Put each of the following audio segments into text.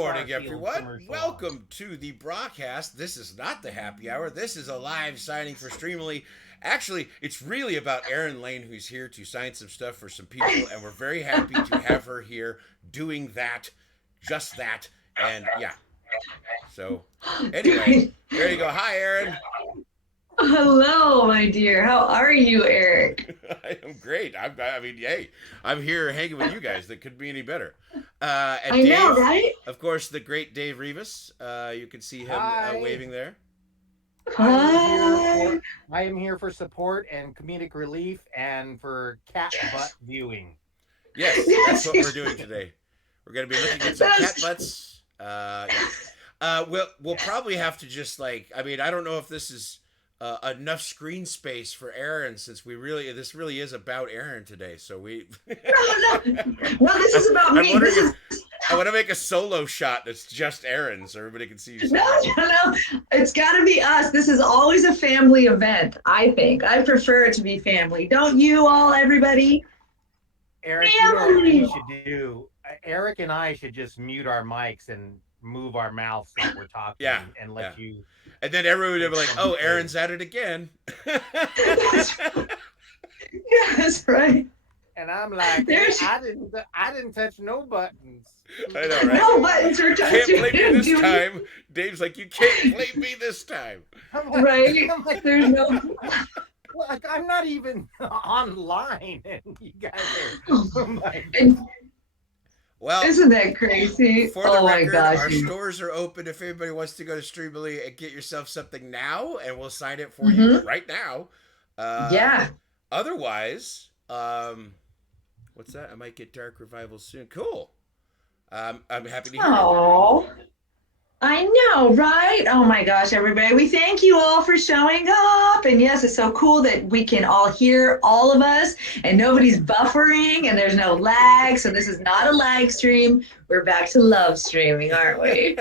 morning, everyone. Welcome to the broadcast. This is not the happy hour. This is a live signing for Streamily. Actually, it's really about Erin Lane, who's here to sign some stuff for some people, and we're very happy to have her here doing that, just that, and yeah. So, anyway, there you go. Hi, Erin. Hello, my dear. How are you, Eric? I am great. I mean, hey, I'm here hanging with you guys. That could be any better. And I Dave, know, right? of course, the great Dave Rivas. You can see him Hi. waving there. Hi. I am here for support and comedic relief and for cat butt viewing. Yes, that's what we're doing today. We're going to be looking at some cat butts. Yeah. We'll probably have to just I mean, I don't know if this is enough screen space for Erin, since this really is about Erin today. So we. No, this is about me. I want to make a solo shot that's just Erin, so everybody can see you. No. It's got to be us. This is always a family event, I think. I prefer it to be family. Don't you all, everybody? Eric, you know what we should do? Eric and I should just mute our mics and move our mouths like we're talking. Yeah, and let you. And then everyone would be like, "Oh, Erin's at it again." Yes, right. And I'm like, I didn't touch no buttons. I know, right? No buttons were touched. Can't blame me this time. Dave's like, you can't blame me this time. Right? I'm like, there's no. Like, I'm not even online, and you guys are. Well, isn't that crazy? For the record, my gosh. our stores are open if anybody wants to go to Streamily and get yourself something now, and we'll sign it for you right now. Yeah. Otherwise, what's that? I might get Dark Revival soon. Cool. I'm happy to hear it. I know, right? Oh my gosh, everybody. We thank you all for showing up. And yes, it's so cool that we can all hear all of us and nobody's buffering and there's no lag. So this is not a lag stream. We're back to love streaming, aren't we?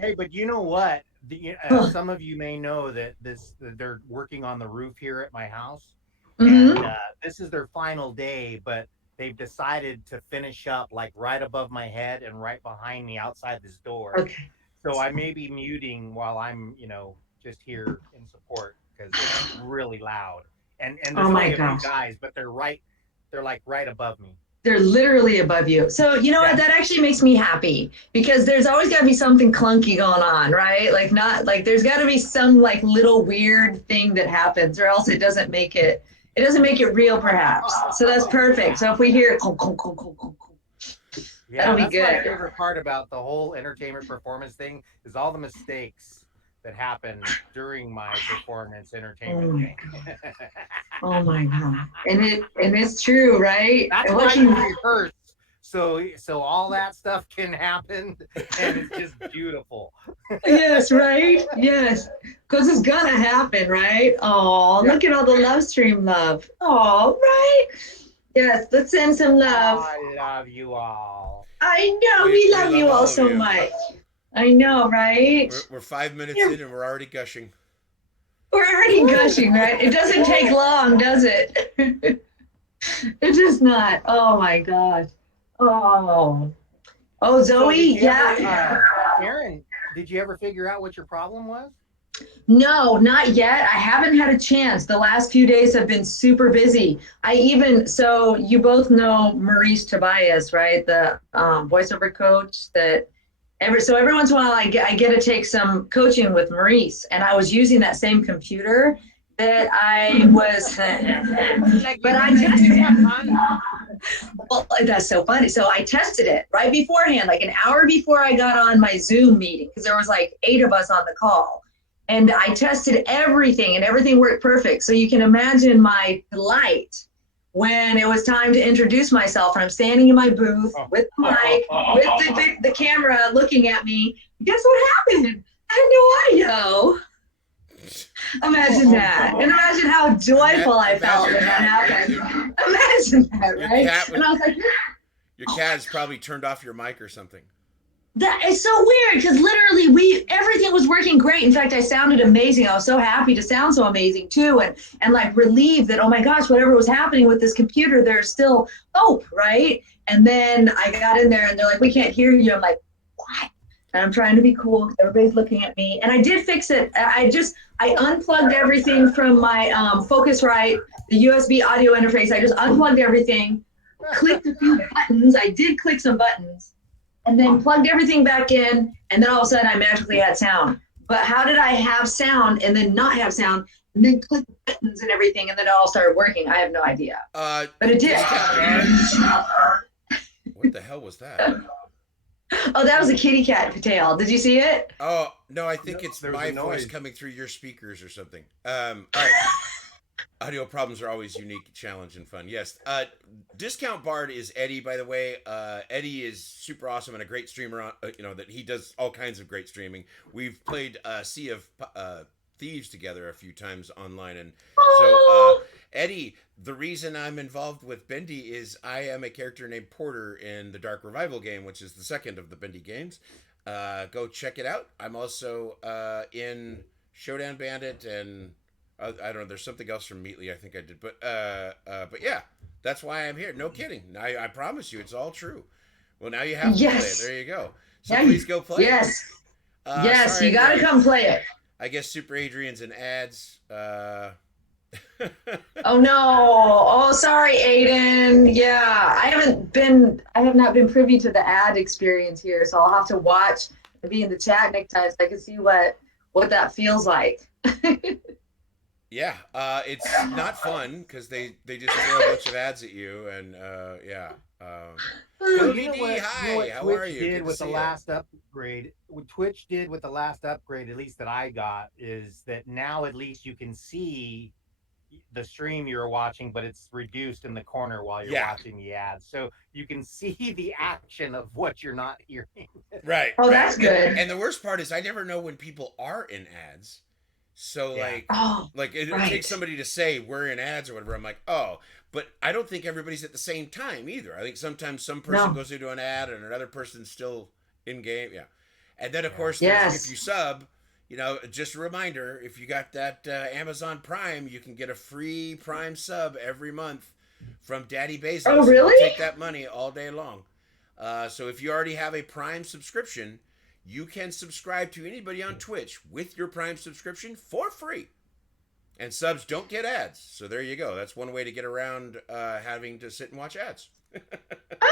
Hey, but you know what? Some of you may know that they're working on the roof here at my house. And this is their final day, but they've decided to finish up like right above my head and right behind me outside this door. Okay. So I may be muting while I'm, just here in support because it's really loud. And there's only a few guys, but they're like right above me. They're literally above you. So you know what? That actually makes me happy because there's always got to be something clunky going on, right? There's got to be some little weird thing that happens, or else it doesn't make it real, perhaps. So that's perfect. So if we hear that'll be good. My favorite part about the whole entertainment performance thing is all the mistakes that happen during my performance entertainment thing. Oh my God. And it's true, right? That's why you rehearse. So all that stuff can happen, and it's just beautiful. Yes, right? Yes. Because it's going to happen, right? Oh, look at all the love stream love. Oh, right? Yes, let's send some love. I love you all. I know. We love you all so much. I know, right? We're 5 minutes in, and we're already gushing. We're already gushing, right? It doesn't take long, does it? It does not. Oh, my gosh. Oh, Zoe, Erin, did you ever figure out what your problem was? No, not yet. I haven't had a chance. The last few days have been super busy. So you both know Maurice Tobias, right? The voiceover coach that every once in a while I get to take some coaching with Maurice, and I was using that same computer that I was, but I tested. Well, that's so funny. So I tested it right beforehand, like an hour before I got on my Zoom meeting, because there was 8 of us on the call. And I tested everything, and everything worked perfect. So you can imagine my delight when it was time to introduce myself. And I'm standing in my booth with the mic, with the camera looking at me. Guess what happened? I had no audio. Imagine that. And imagine how joyful I felt when that happened. Imagine that, right? And I was like, your cat has probably turned off your mic or something. That is so weird because literally everything was working great. In fact, I sounded amazing. I was so happy to sound so amazing too, and like relieved that, oh my gosh, whatever was happening with this computer, there's still hope, right? And then I got in there and they're like, we can't hear you. I'm like, what? And I'm trying to be cool because everybody's looking at me. And I did fix it. I unplugged everything from my Focusrite, the USB audio interface. I just unplugged everything, clicked a few buttons. I did click some buttons, and then plugged everything back in, and then all of a sudden I magically had sound. But how did I have sound and then not have sound, and then click buttons and everything, and then it all started working? I have no idea. But it did. What the hell was that? Oh, that was a kitty cat tail. Did you see it? Oh, no, I think it's my voice coming through your speakers or something. All right. Audio problems are always unique, challenge, and fun. Yes. Discount Bard is Eddie, by the way. Eddie is super awesome and a great streamer. That he does all kinds of great streaming. We've played Sea of Thieves together a few times online, and so Eddie. The reason I'm involved with Bendy is I am a character named Porter in the Dark Revival game, which is the second of the Bendy games. Go check it out. I'm also in Showdown Bandit and. I don't know. There's something else from Meatly I think I did, but yeah, that's why I'm here. No kidding. I promise you, it's all true. Well, now you have to play it. There you go. So please go play it. Yes, you got to come play it. I guess Super Adrian's in ads. Oh no! Oh, sorry, Aiden. Yeah, I have not been privy to the ad experience here, so I'll have to watch and be in the chat next time so I can see what that feels like. Yeah, it's not fun because they just throw a bunch of ads at you, and yeah. Hi, how are you? Did with the last upgrade, what Twitch did with the last upgrade, at least that I got, is that now at least you can see the stream you're watching, but it's reduced in the corner while you're watching the ads, so you can see the action of what you're not hearing. Right. Oh, that's good. And the worst part is I never know when people are in ads. So it takes somebody to say we're in ads or whatever. I'm like, oh, but I don't think everybody's at the same time either. I think sometimes some person goes into an ad and another person's still in game. Yeah. And then of course, if you sub, just a reminder, if you got that Amazon Prime, you can get a free Prime sub every month from Daddy Bezos. Oh, really? Take that money all day long. So if you already have a Prime subscription, you can subscribe to anybody on Twitch with your Prime subscription for free. And subs don't get ads. So there you go. That's one way to get around having to sit and watch ads.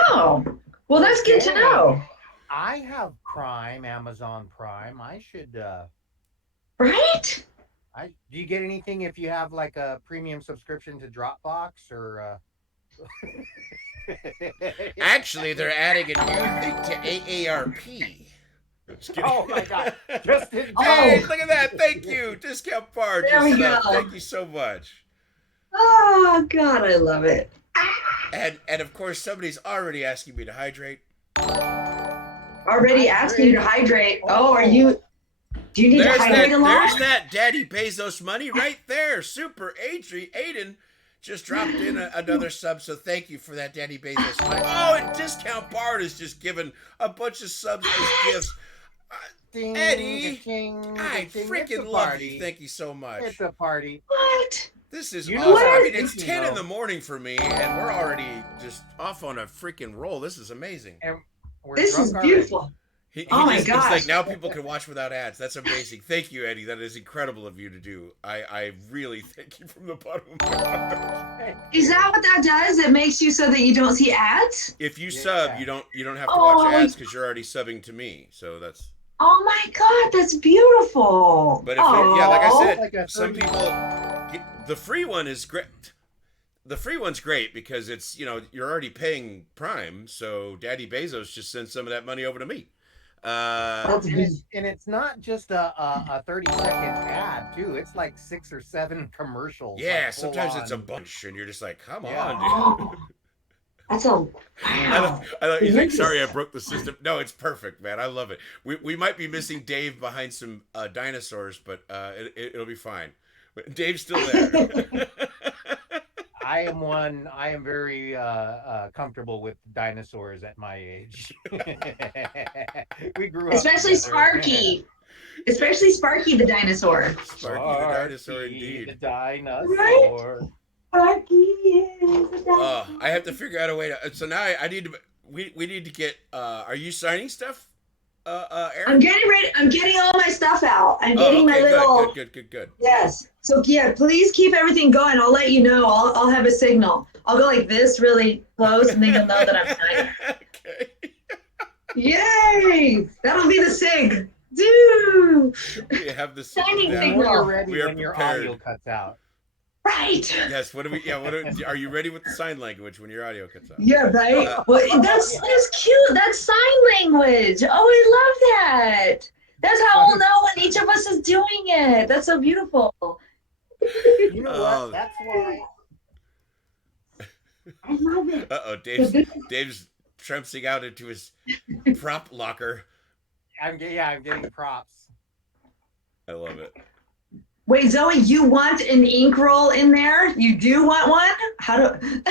Oh, well, that's good to know. I have Prime, Amazon Prime. I should... Right? Do you get anything if you have like a premium subscription to Dropbox or... Actually, they're adding a new thing to AARP. Oh my God! Just in Hey, look at that! Thank you, Discount Bard. There we go. Thank you so much. Oh God, I love it. And of course, somebody's already asking me to hydrate. Already asking you to hydrate. Oh, are you? Do you need to hydrate a lot? There's that Daddy Bezos money right there. Super Aiden just dropped in another sub, so thank you for that, Daddy Bezos money. Oh, and Discount Bard is just giving a bunch of subs as gifts. Ding, Eddie, I ding, freaking love you. Thank you so much. It's a party. What? This is awesome. I mean, it's 10 in the morning for me, and we're already just off on a freaking roll. This is amazing. And this is beautiful. Oh my gosh. It's like now people can watch without ads. That's amazing. Thank you, Eddie. That is incredible of you to do. I really thank you from the bottom of my heart. Is that what that does? It makes you so that you don't see ads? If you sub, you don't have to watch ads because you're already subbing to me. So that's... Oh my God, that's beautiful. But if like I said, some people, the free one is great. The free one's great because it's, you're already paying Prime, so Daddy Bezos just sends some of that money over to me. And it's not just a 30-second ad too. It's like 6 or 7 commercials. Yeah, like sometimes it's a bunch, and you're just like, come on, dude. That's a wow. I thought you think, sorry, I broke the system. No, it's perfect, man. I love it. We might be missing Dave behind some dinosaurs, but it'll be fine. But Dave's still there. I am very comfortable with dinosaurs at my age. We grew up Especially together. Sparky. Especially Sparky the dinosaur. Sparky the dinosaur, Sparky the indeed. dinosaur. Sparky is a dinosaur. I have to figure out a way to. So now I need to. We need to get. Are you signing stuff, Aaron? I'm getting ready. I'm getting all my stuff out. I'm getting my little. Good. Yes. So yeah, please keep everything going. I'll let you know. I'll have a signal. I'll go like this really close, and then you'll know that I'm signing. Okay. Yay! That'll be the sig. Do. We have the Signing down. signal. When you're ready, We are when your prepared. audio cuts out. Right. Yes. What do we? Yeah. Are you ready with the sign language when your audio cuts out? Yeah, right. Well, that's cute. That's sign language. Oh, I love that. That's how we'll know when each of us is doing it. That's so beautiful. You know Oh. what? That's why. I love it. Uh oh, Dave's trampsing out into his prop locker. I'm getting props. I love it. Wait, Zoe, you want an ink roll in there? You do want one? How do?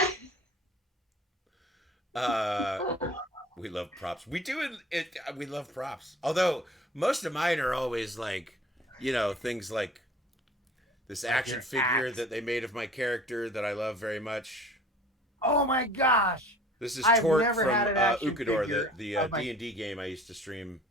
We love props. We do it. We love props. Although most of mine are always like, things like this action your figure axe. that they made of my character that I love very much. Oh my gosh! This is I've Torque never from had an action Ukador, figure the of my- D&D game I used to stream.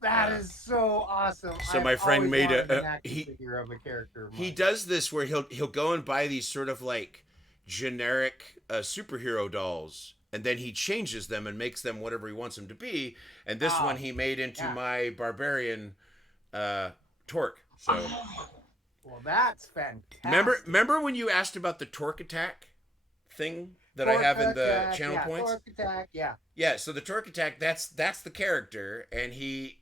That is so awesome. So my friend always made wanted a- an action he- figure of a character. of He mine. does this where he'll go and buy these sort of like generic superhero dolls, and then he changes them and makes them whatever he wants them to be. And this Oh, one he made into yeah. my barbarian Torque. So Well, that's fantastic. remember when you asked about the Torque attack thing that I have in the channel points? Torque attack, yeah. Yeah, so the Torque attack, that's the character, and he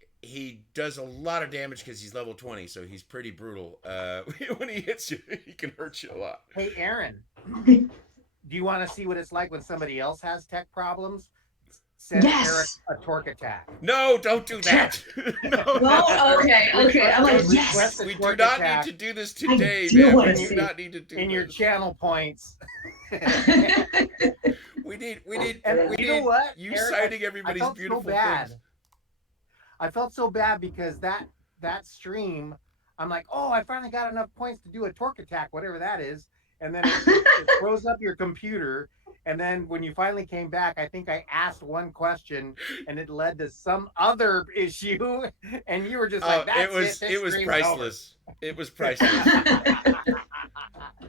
does a lot of damage because he's level 20, so he's pretty brutal. When he hits you, he can hurt you a lot. Hey, Aaron, do you want to see what it's like when somebody else has tech problems? Send Yes. Eric a Torque attack. No, don't do that. No. Oh, okay. I'm like, Request yes. a We do Torque not attack need to do this I today, do man. wanna We do see. not need to do in your this. channel points. We need And you know what? you Eric, citing I everybody's felt beautiful so bad. things. I felt so bad because that stream, I'm like, oh, I finally got enough points to do a Torque attack, whatever that is. And then it froze up your computer. And then when you finally came back, I think I asked one question and it led to some other issue. And you were just like, that's it was This it was stream's priceless. It was priceless.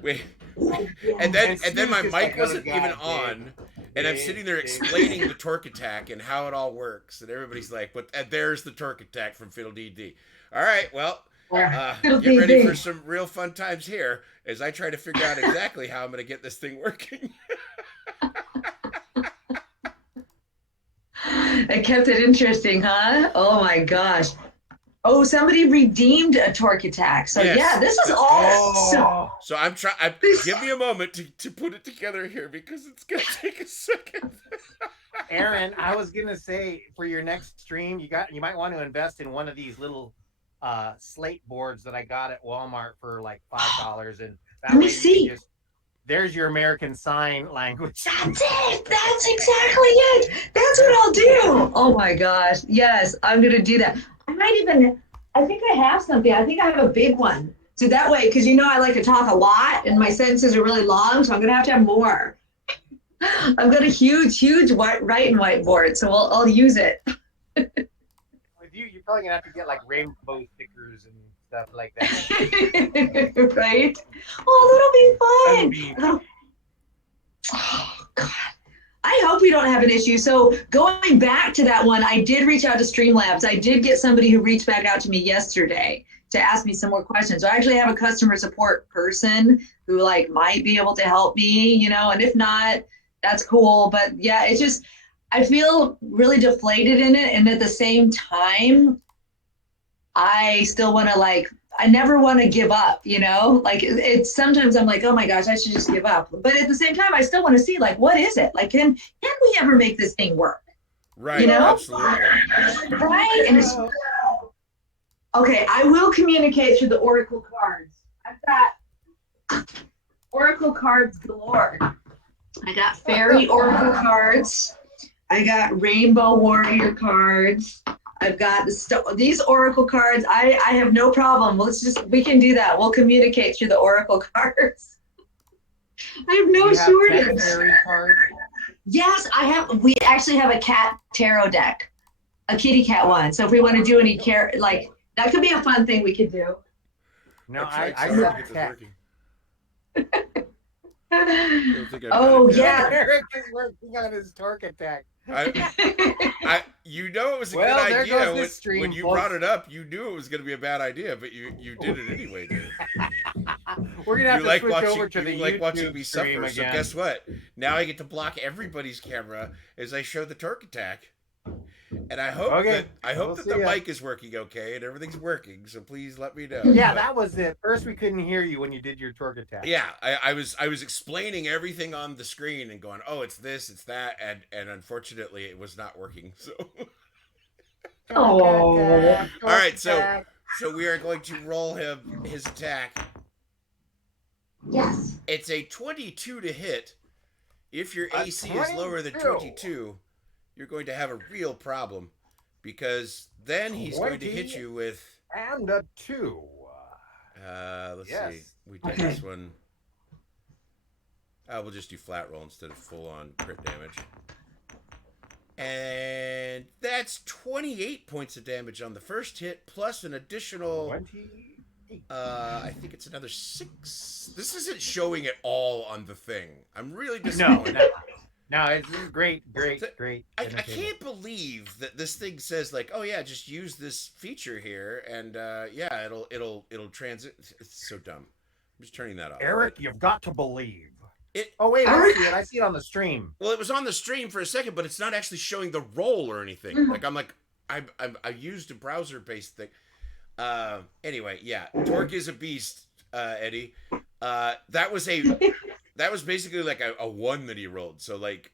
Wait, and And then my Stu's just mic like, oh, wasn't God, even Dave. on, and I'm sitting there explaining the Torque attack and how it all works, and everybody's like, "But and there's the Torque attack from Fiddle DD." All right, well, get ready for some real fun times here as I try to figure out exactly how I'm going to get this thing working. It kept it interesting, huh? Oh my gosh. Oh, somebody redeemed a Torque attack. So Yes. yeah, this is awesome. Oh, So I'm trying. Give me a moment to put it together here because it's going to take a second. Aaron, I was gonna say for your next stream, you might want to invest in one of these little slate boards that I got at Walmart for like $5, and that Let me way you see. can there's your American Sign Language. That's it. That's exactly it. That's what I'll do. Oh my gosh. Yes, I'm going to do that. I think I have something. I think I have a big one. So that way, because I like to talk a lot and my sentences are really long, so I'm going to have more. I've got a huge writing whiteboard, so I'll use it. With you, you're probably gonna have to get like rainbow stickers and stuff like that. Right? Oh, that'll be fun. That'd be- Oh, God. I hope we don't have an issue. So going back to that one, I did reach out to Streamlabs. I did get somebody who reached back out to me yesterday to ask me some more questions. So I actually have a customer support person who might be able to help me, and if not, that's cool. But yeah, it's just, I feel really deflated in it. And at the same time, I still want to I never want to give up, it's sometimes I'm like, oh my gosh, I should just give up. But at the same time, I still want to see what is it? Can we ever make this thing work? Right. Absolutely. Right? And it's, okay, I will communicate through the Oracle cards. I've got Oracle cards galore. I got fairy Oracle cards. I got Rainbow Warrior cards. I've got these Oracle cards. I have no problem. We can do that. We'll communicate through the Oracle cards. I have no shortage. Fairy cards? Yes, we actually have a cat tarot deck, a kitty cat one. So if we want to do any that could be a fun thing we could do. No, I said cat. Oh yeah, Eric is working on his torque attack. You know it was a good idea when you brought it up. You knew it was going to be a bad idea, but you did it anyway, dude. We're gonna have to switch over to the YouTube watching me stream suffer. again. So guess what? Now I get to block everybody's camera as I show the torque attack. And I hope that the mic is working okay and everything's working. So please let me know. Yeah, that was it. First, we couldn't hear you when you did your torque attack. Yeah, I was explaining everything on the screen and going, oh, it's this, it's that, and unfortunately, it was not working. So. Oh. All right, so we are going to roll him his attack. Yes. It's a 22 to hit. If your AC is lower than 22. You're going to have a real problem because then he's going to hit you with and a 2. Let's see. We did this one. We'll just do flat roll instead of full on crit damage. And that's 28 points of damage on the first hit plus an additional 28. I think it's another 6. This isn't showing at all on the thing. I'm really disappointed. No, it's great. I can't believe that this thing says like, oh yeah, just use this feature here, and yeah, it'll transit. It's so dumb. I'm just turning that off. Eric, you've got to believe it. Oh wait, I see it on the stream. Well, it was on the stream for a second, but it's not actually showing the roll or anything. Like I used a browser-based thing. Anyway, yeah, Torque is a beast, Eddie. That was basically like a 1 that he rolled. So like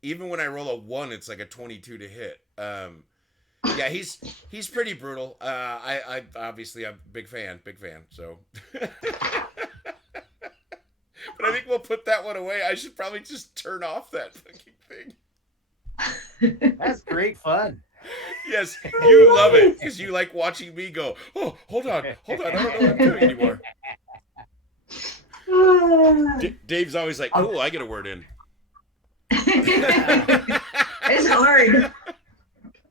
even when I roll a 1, it's like a 22 to hit. Yeah, he's pretty brutal. I obviously I'm a big fan. So, but I think we'll put that one away. I should probably just turn off that fucking thing. That's great fun. Yes, you love it because you like watching me go. Oh, hold on, I don't know what I'm doing anymore. Dave's always like, cool, I get a word in. It's hard.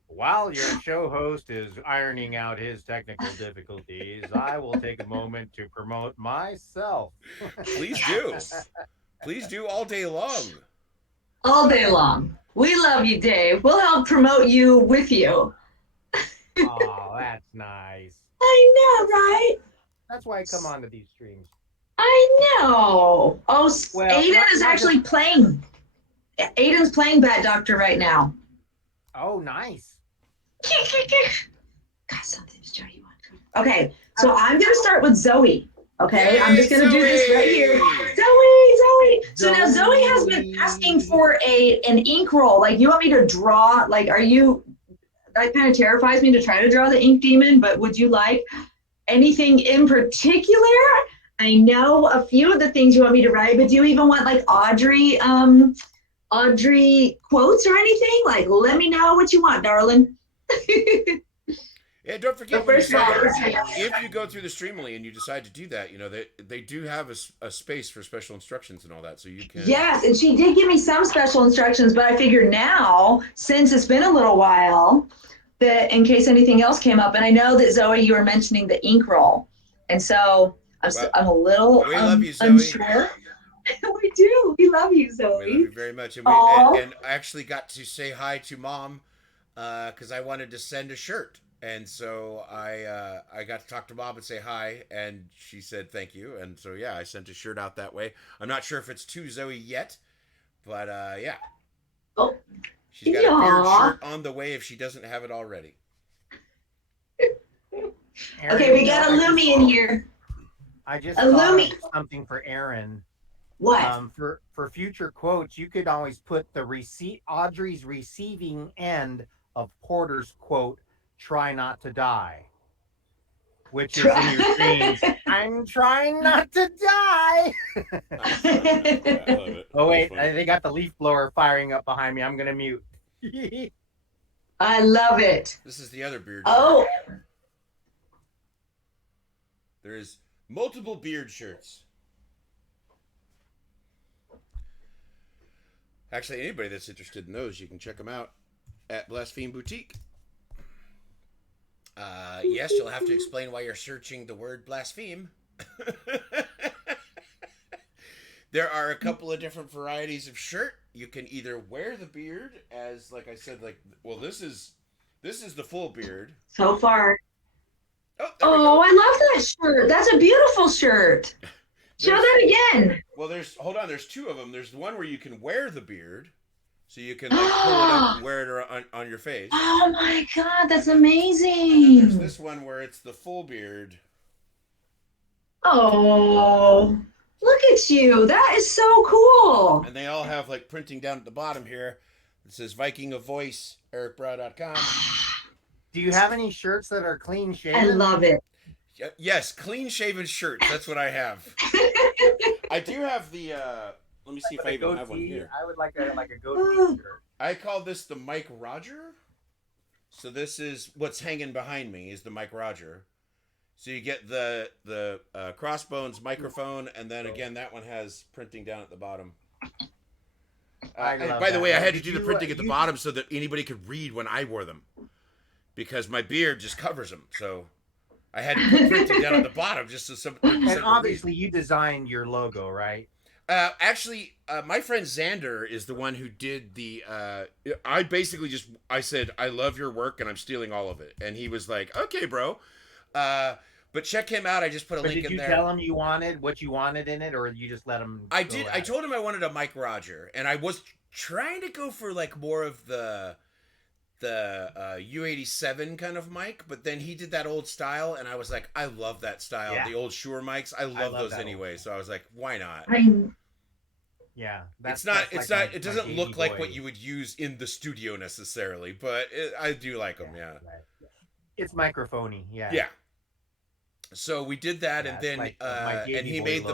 While your show host is ironing out his technical difficulties, I will take a moment to promote myself. Please do. Please do all day long. All day long. We love you, Dave. We'll help promote you with you. Oh, that's nice. I know, right? That's why I come onto these streams. I know. Oh, well, Aiden is actually playing. Aiden's playing Bat Doctor right now. Oh, nice. Got something to show you. Okay, so I'm going to start with Zoe. Okay, I'm just going to do this right here. Zoe. So now Zoe has been asking for an ink roll. Like, you want me to draw? Like, that kind of terrifies me to try to draw the ink demon, but would you like anything in particular? I know a few of the things you want me to write, but do you even want like Audrey quotes or anything? Like, let me know what you want, darling. Yeah, don't forget, if you go through the Streamily and you decide to do that, you know, they do have a space for special instructions and all that, so you can... Yes, and she did give me some special instructions, but I figured now, since it's been a little while, that in case anything else came up, and I know that, Zoe, you were mentioning the ink roll, and so... I'm a little we love you, Zoe. unsure. We do. We love you, Zoe. We love you very much. And I actually got to say hi to Mom because I wanted to send a shirt. And so I got to talk to Mom and say hi. And she said thank you. And so, yeah, I sent a shirt out that way. I'm not sure if it's to Zoe yet. But, yeah. Oh, she's got a beard shirt on the way if she doesn't have it already. Okay, we got a Lumi in here. I just thought of something for Aaron. What? For future quotes, you could always put Audrey's receiving end of Porter's quote, "Try not to die," which is in your dreams. I'm trying not to die. That's funny. I love it. Oh That's wait, funny. they got the leaf blower firing up behind me. I'm gonna mute. I love it. This is the other beard shirt. Oh, There's multiple beard shirts. Actually, anybody that's interested in those, you can check them out at Blaspheme Boutique. Yes, you'll have to explain why you're searching the word blaspheme. There are a couple of different varieties of shirt. You can either wear the beard as, like I said, this is the full beard. so far. Oh, there we Oh, go. I love that shirt. That's a beautiful shirt. Show that again. Well, there's two of them. There's the one where you can wear the beard, so you can like pull it up and wear it on your face. Oh my God, that's And then amazing. there's this one where it's the full beard. Oh, look at you. That is so cool. And they all have like printing down at the bottom here. It says Viking of Voice, ericbrow.com. Do you have any shirts that are clean shaven? I love it. Yes, clean shaven shirts. That's what I have. I do have the let me see if I even have one here. I would like a goatee shirt. I call this the Mike Roger. So this is what's hanging behind me is the Mike Roger. So you get the Crossbones microphone, and then again that one has printing down at the bottom. By the way, I had to do the printing at the bottom so that anybody could read when I wore them, because my beard just covers them. So I had to put printing down at the bottom just so some. And obviously, you designed your logo, right? Actually, my friend Xander is the one who did the. I basically I said I love your work and I'm stealing all of it, and he was like, "Okay, bro." But check him out. I just put a link in there. Did you tell him you wanted what you wanted in it, or you just let him? I did. I told him I wanted a Mike Roger, and I was trying to go for like more of the U87 kind of mic, but then he did that old style, and I was like, I love that style. Yeah. The old Shure mics, I love those anyway. So I was like, why not? Yeah, it's not. It doesn't look like what you would use in the studio necessarily, but I do like them. Yeah, right. It's microphony. Yeah. Yeah. So we did that, and then and he made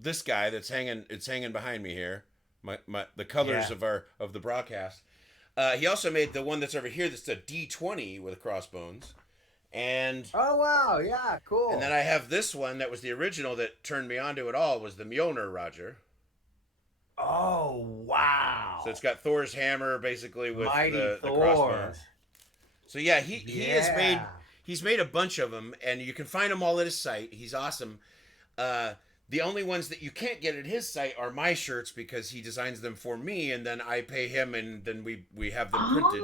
this guy that's hanging. It's hanging behind me here. The colors of the broadcast. He also made the one that's over here. That's a D20 with crossbones, and oh wow, yeah, cool. And then I have this one that was the original that turned me onto it all was the Mjolnir Roger. Oh wow! So it's got Thor's hammer basically with the crossbones. So yeah, he's made a bunch of them, and you can find them all at his site. He's awesome. The only ones that you can't get at his site are my shirts because he designs them for me, and then I pay him, and then we have them printed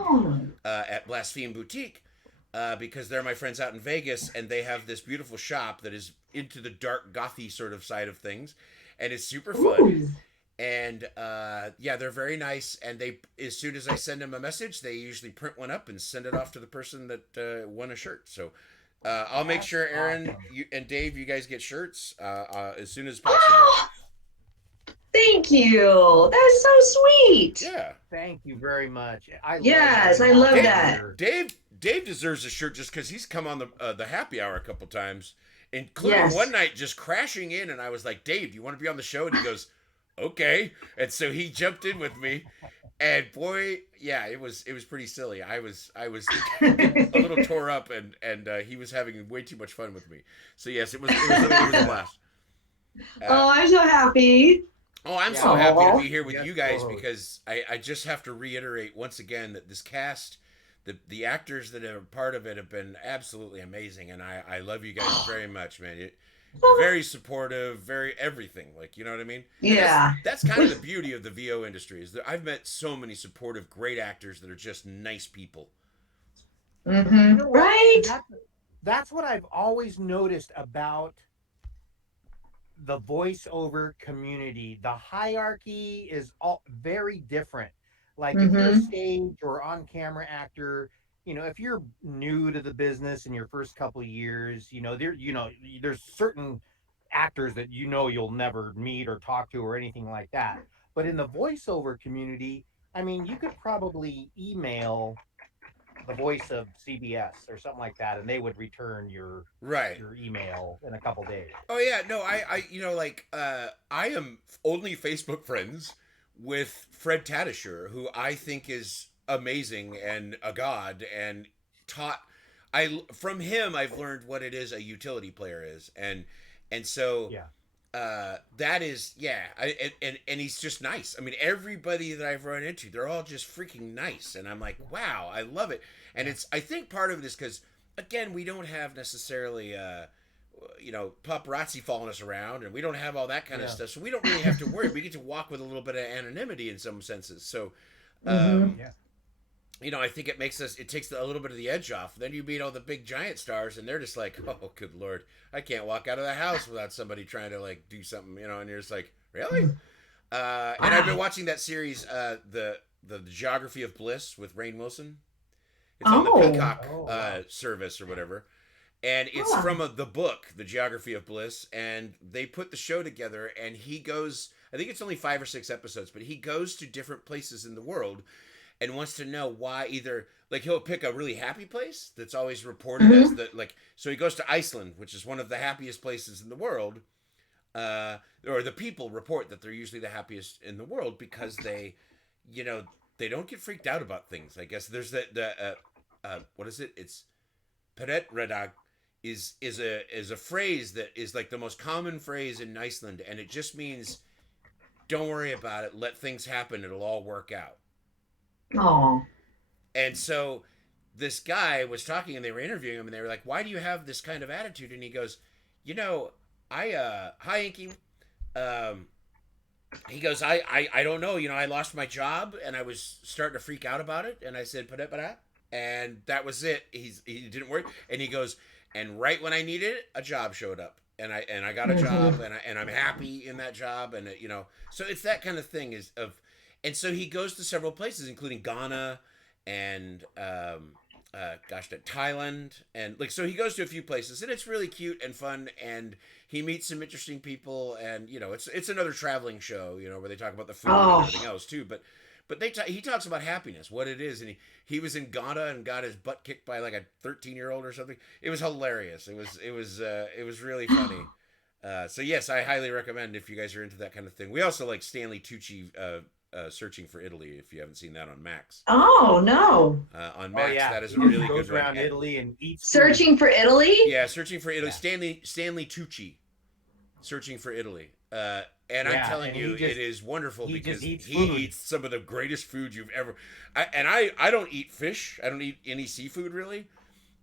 at Blaspheme Boutique because they're my friends out in Vegas, and they have this beautiful shop that is into the dark gothy sort of side of things, and it's super fun. Ooh. And they're very nice, and they as soon as I send them a message, they usually print one up and send it off to the person that won a shirt. So I'll make sure Aaron and Dave, you guys get shirts as soon as possible. Oh, thank you. That's so sweet. Yeah. Thank you very much. I love that. Dave deserves a shirt just because he's come on the happy hour a couple times, including one night just crashing in, and I was like, Dave, do you want to be on the show? And he goes, okay. And so he jumped in with me, and boy, yeah, it was pretty silly. I was a little tore up, and he was having way too much fun with me. So yes, it was a blast. I'm so happy. Oh, I'm so happy to be here with you guys because I just have to reiterate once again that this cast, the actors that are part of it have been absolutely amazing, and I love you guys very much, man. Very supportive, very everything. Like, you know what I mean? Yeah. That's kind of the beauty of the VO industry is that I've met so many supportive, great actors that are just nice people. Mm-hmm. You know, right. That's what I've always noticed about the voiceover community. The hierarchy is all very different. Like if you're a stage or on-camera actor, you know, if you're new to the business in your first couple of years, there's certain actors that you'll never meet or talk to or anything like that. But in the voiceover community, I mean, you could probably email the voice of CBS or something like that, and they would return Right. your email in a couple days. Oh yeah, no, I am only Facebook friends with Fred Tatasciore, who I think is amazing and a god, and taught. From him I've learned what it is a utility player is, and so Yeah. that is, yeah, and he's just nice. I mean, everybody that I've run into, they're all just freaking nice, and I'm like, wow, I love it. And I think part of it is because, again, we don't have necessarily paparazzi following us around, and we don't have all that kind of stuff, so we don't really have to worry. We get to walk with a little bit of anonymity in some senses. So Yeah. I think it takes a little bit of the edge off. Then you meet all the big giant stars, and they're just like, oh, good Lord, I can't walk out of the house without somebody trying to like do something, and you're just like, really? And I've been watching that series, the Geography of Bliss with Rainn Wilson. It's on the Peacock service or whatever, and it's from the book, The Geography of Bliss, and they put the show together, and he goes, I think it's only 5 or 6 episodes, but he goes to different places in the world and wants to know why. Either like he'll pick a really happy place that's always reported as so he goes to Iceland, which is one of the happiest places in the world, or the people report that they're usually the happiest in the world because they don't get freaked out about things. I guess there's what is it? It's Peretredag is a phrase that is like the most common phrase in Iceland, and it just means don't worry about it, let things happen, it'll all work out. Oh. And so this guy was talking, and they were interviewing him, and they were like, why do you have this kind of attitude? And he goes, hi Inky. He goes, I don't know, I lost my job, and I was starting to freak out about it, and I said, and that was it. He didn't work, and he goes, and right when I needed it, a job showed up, and I got a job, and I'm happy in that job, and so it's that kind of thing and so he goes to several places, including Ghana and Thailand, and so he goes to a few places, and it's really cute and fun, and he meets some interesting people, and it's another traveling show, where they talk about the food and everything else too, but he talks about happiness, what it is, and he was in Ghana and got his butt kicked by like a 13-year-old or something. It was hilarious. It was really funny. So yes, I highly recommend if you guys are into that kind of thing. We also like Stanley Tucci, Searching for Italy, if you haven't seen that on Max. Oh no! On Max, that is a really goes good around Italy and eats. Searching for Italy. Yeah, Searching for Italy. Yeah. Stanley Tucci, Searching for Italy. And I'm telling you, it is wonderful because he eats some of the greatest food you've ever. I don't eat fish. I don't eat any seafood really.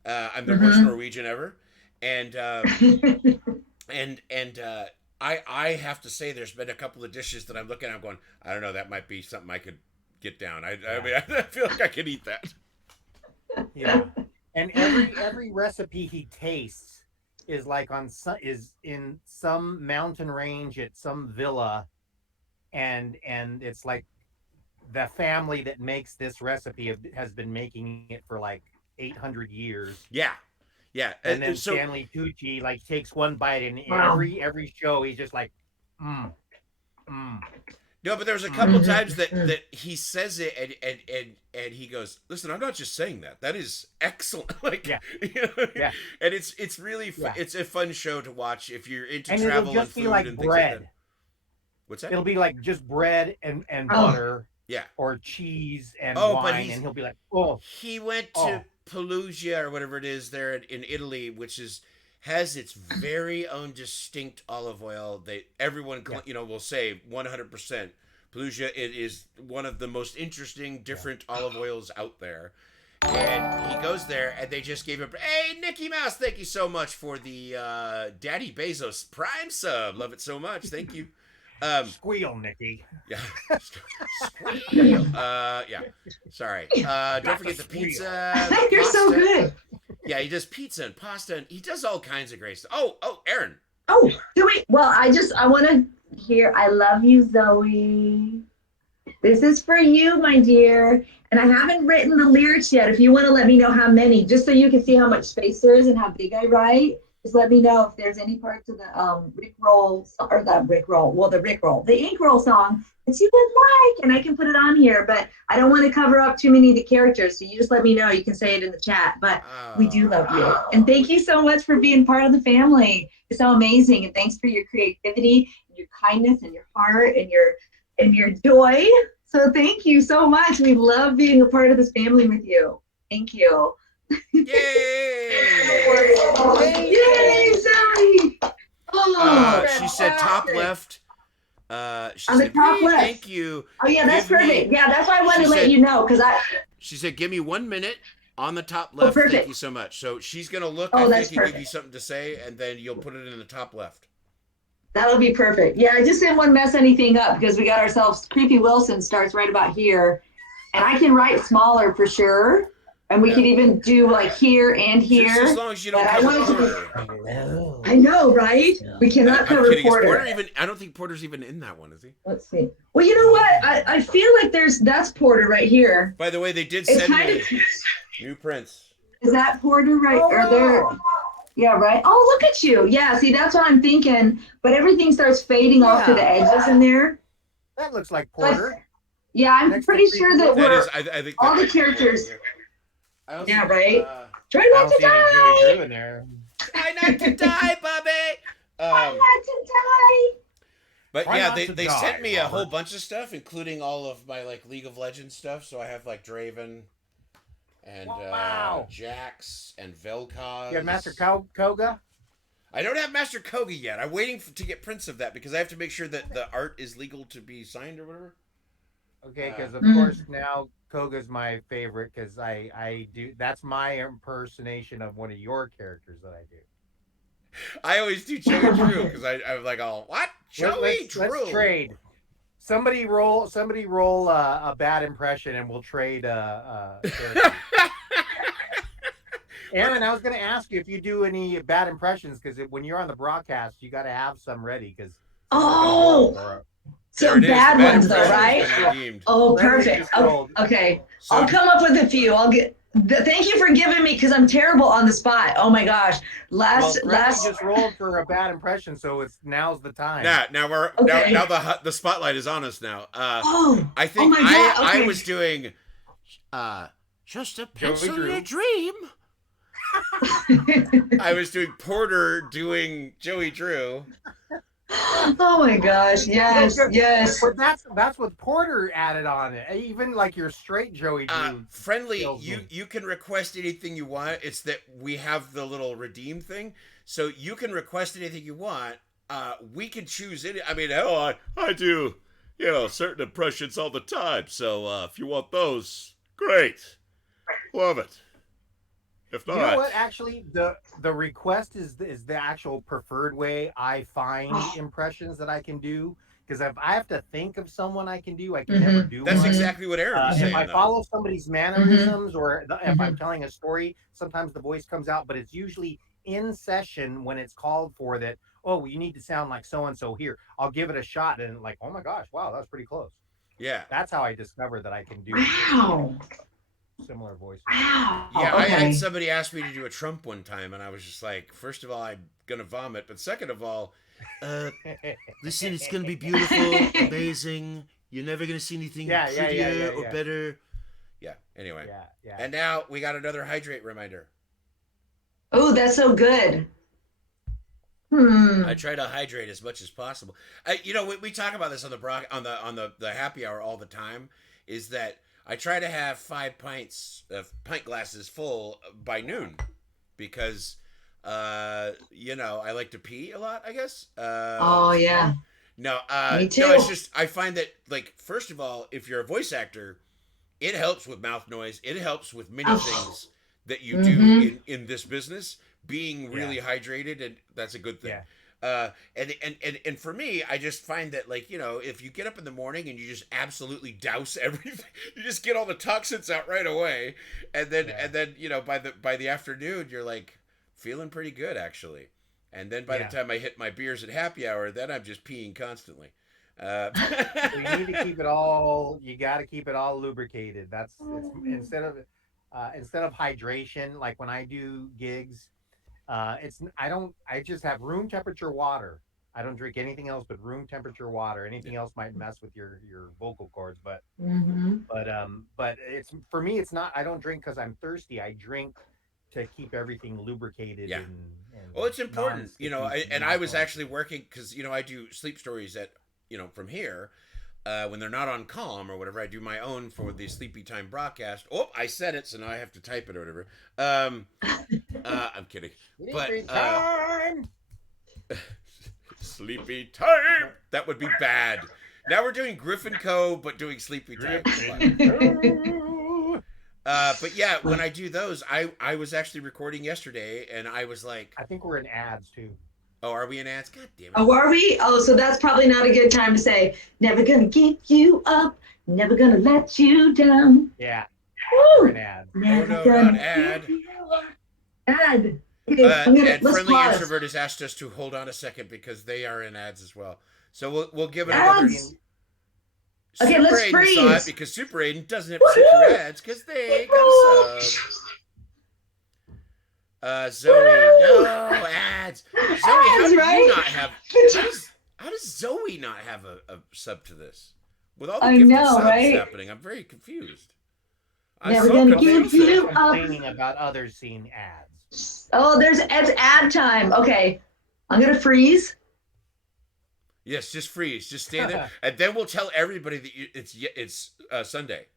I'm the worst Norwegian ever, and I have to say, there's been a couple of dishes that I'm looking at, I'm going, I don't know, that might be something I could get down. I mean, I feel like I could eat that. Yeah. And every recipe he tastes is like is in some mountain range at some villa, and it's like the family that makes this recipe has been making it for like 800 years. Yeah. Yeah, and then Stanley Tucci takes one bite, and every show he's just like, No, but there was a couple times that he says it, and he goes, "Listen, I'm not just saying that. That is excellent." And it's really it's a fun show to watch if you're into travel and food and things like that. What's that? It'll be like just bread and butter, or cheese and wine, and he'll be like, He went to Perugia or whatever it is there in Italy, which has its very own distinct olive oil. Everyone will say 100% Perugia. It is one of the most interesting different olive oils out there. And he goes there, and they just gave him, hey, Mickey Mouse, thank you so much for the Daddy Bezos Prime sub. Love it so much. Thank you. Squeal, Nikki. Yeah. Squeal. Yeah. Sorry. Don't forget the pizza. You're so good. Yeah, he does pizza and pasta, and he does all kinds of great stuff. Oh, Aaron. Oh, do we? Well, I want to hear, I love you, Zoe. This is for you, my dear. And I haven't written the lyrics yet. If you want to let me know how many, just so you can see how much space there is and how big I write. Just let me know if there's any parts of the Rickroll or the ink roll song that you would like, and I can put it on here. But I don't want to cover up too many of the characters, so you just let me know. You can say it in the chat. But we do love you, and thank you so much for being part of the family. It's so amazing, and thanks for your creativity, and your kindness, and your heart, and your joy. So thank you so much. We love being a part of this family with you. Thank you. Yay! Yay, Zoe! Oh, She said top left. She on the said, top left. thank you. Oh yeah, that's Give me- perfect. Yeah, that's why I wanted She to let said- you know because She said, give me 1 minute on the top Oh, left. Thank perfect. you so much. So she's going to look, Oh, I that's think, and give perfect. you something to say, and then you'll put it in the top left. That'll be perfect. Yeah, I just didn't want to mess anything up because we got ourselves Creepy Wilson starts right about here. And I can write smaller for sure. And we could even do like here and here. Just as long as you don't But I cover wanted Porter. I know, right? We cannot I'm cover kidding. Porter. Is Porter even? I don't think Porter's even in that one, is he? Let's see. Well, you know what? I feel like that's Porter right here. By the way, they did It's send kind me of, new prints. is that Porter right? Or there? Yeah, right. Oh, look at you. Yeah, see, that's what I'm thinking. But everything starts fading off to the edges in there. That looks like Porter. Yeah, I'm Next pretty to sure that That we're is, I think all that the might be Porter. characters. I also, Yeah, right. Try I not don't to see any Joey die. Drew in there. Try not to die, Bobby. Try not to die. But Try yeah, not they to they die, sent me a whole Robert. bunch of stuff, including all of my like League of Legends stuff. So I have like Draven and Wow. Jax and Vel'Koz. You have Master Koga? I don't have Master Koga yet. I'm waiting to get prints of that because I have to make sure that the art is legal to be signed or whatever. Okay, because of Mm. course now Koga's my favorite because I do that's my impersonation of one of your characters that I do. I always do Joey Drew because I'm like, oh, what? Joey Drew. Let's trade. Somebody roll a bad impression and we'll trade characters. Aaron, I was going to ask you if you do any bad impressions because when you're on the broadcast, you got to have some ready because. Oh, There some it is. The bad ones though, impression right? has been redeemed. Oh, Randy perfect. just rolled. Okay, So- I'll come up with a few. Thank you for giving me because I'm terrible on the spot. Oh my gosh, Randy last. just rolled for a bad impression, so now's the time. Now we're Okay. now the spotlight is on us now. Oh, I think oh my God, I okay. was doing just a pencil in Drew. a dream. I was doing Porter doing Joey Drew. oh my gosh, yes, yes. But that's what Porter added on it. Even like your straight Joey Drew. Friendly, kills you me. you can request anything you want. It's that we have the little redeem thing, so you can request anything you want. We can choose it. I mean, hell, I do, certain impressions all the time. So if you want those, great, love it. If not, You know what? Actually, the request is the actual preferred way I find impressions that I can do. Because if I have to think of someone I can do, I can never do that's one. exactly what Aaron was saying. If I though. follow somebody's mannerisms or if I'm telling a story, sometimes the voice comes out, but it's usually in session when it's called for that. Oh, well, you need to sound like so and so here. I'll give it a shot and like, oh my gosh, wow, that's pretty close. Yeah. That's how I discovered that I can do Wow. similar voices. Wow. Yeah, I okay. had somebody ask me to do a Trump one time, and I was just like, first of all, I'm gonna vomit, but second of all, listen, it's gonna be beautiful, amazing. You're never gonna see anything prettier or better. Yeah. Anyway. Yeah. And now we got another hydrate reminder. Oh, that's so good. I try to hydrate as much as possible. We talk about this on the happy hour all the time. Is that I try to have 5 pint glasses full by noon, because I like to pee a lot. I guess. Oh yeah. No. Me too. No, it's just I find that, like, first of all, if you're a voice actor, it helps with mouth noise. It helps with many things that you do in this business. Being really hydrated, and that's a good thing. Yeah. And for me, I just find that, like, if you get up in the morning and you just absolutely douse everything, you just get all the toxins out right away, and then by the afternoon you're like feeling pretty good actually, and then by the time I hit my beers at happy hour, then I'm just peeing constantly. So you need to keep it all. You got to keep it all lubricated. Instead of hydration. Like when I do gigs, I just have room temperature water. I don't drink anything else but room temperature water. Anything else might mess with your vocal cords, Mm-hmm. but it's for me. It's not. I don't drink because I'm thirsty. I drink to keep everything lubricated Yeah. and Well, it's important, non-sticky, and I was non-salty. actually working because I do sleep stories at from here. When they're not on Calm or whatever, I do my own for the Sleepy Time broadcast. Oh, I said it, so now I have to type it or whatever. I'm kidding, but Sleepy time. Sleepy Time. That would be bad. Now we're doing Griffin Co, but doing Sleepy Time. But yeah, when I do those, I was actually recording yesterday, and I was like, I think we're in ads too. "Oh, are we in ads? God damn it!" Oh, are we? Oh, so that's probably not a good time to say, never gonna give you up, never gonna let you down. Yeah, we're in Woo! ads. Never no, gonna not ad. give you up. Ad. Okay, And let's Friendly pause. Introvert has asked us to hold on a second because they are in ads as well. So we'll give it another. Ads. Okay, Super let's Aiden saw freeze. it because Super Aiden doesn't have to sit through ads because they got a sub. Zoe, Woo! no ads. Zoe, how do right? you not have? How does Zoe not have a sub to this? With all the I gifted know, subs right? happening, I'm very confused. I'm Never so gonna confused. give you up. Complaining about others seeing ads. Oh, it's ad time. Okay, I'm gonna freeze. Yes, just freeze, just stay there, and then we'll tell everybody that it's Sunday.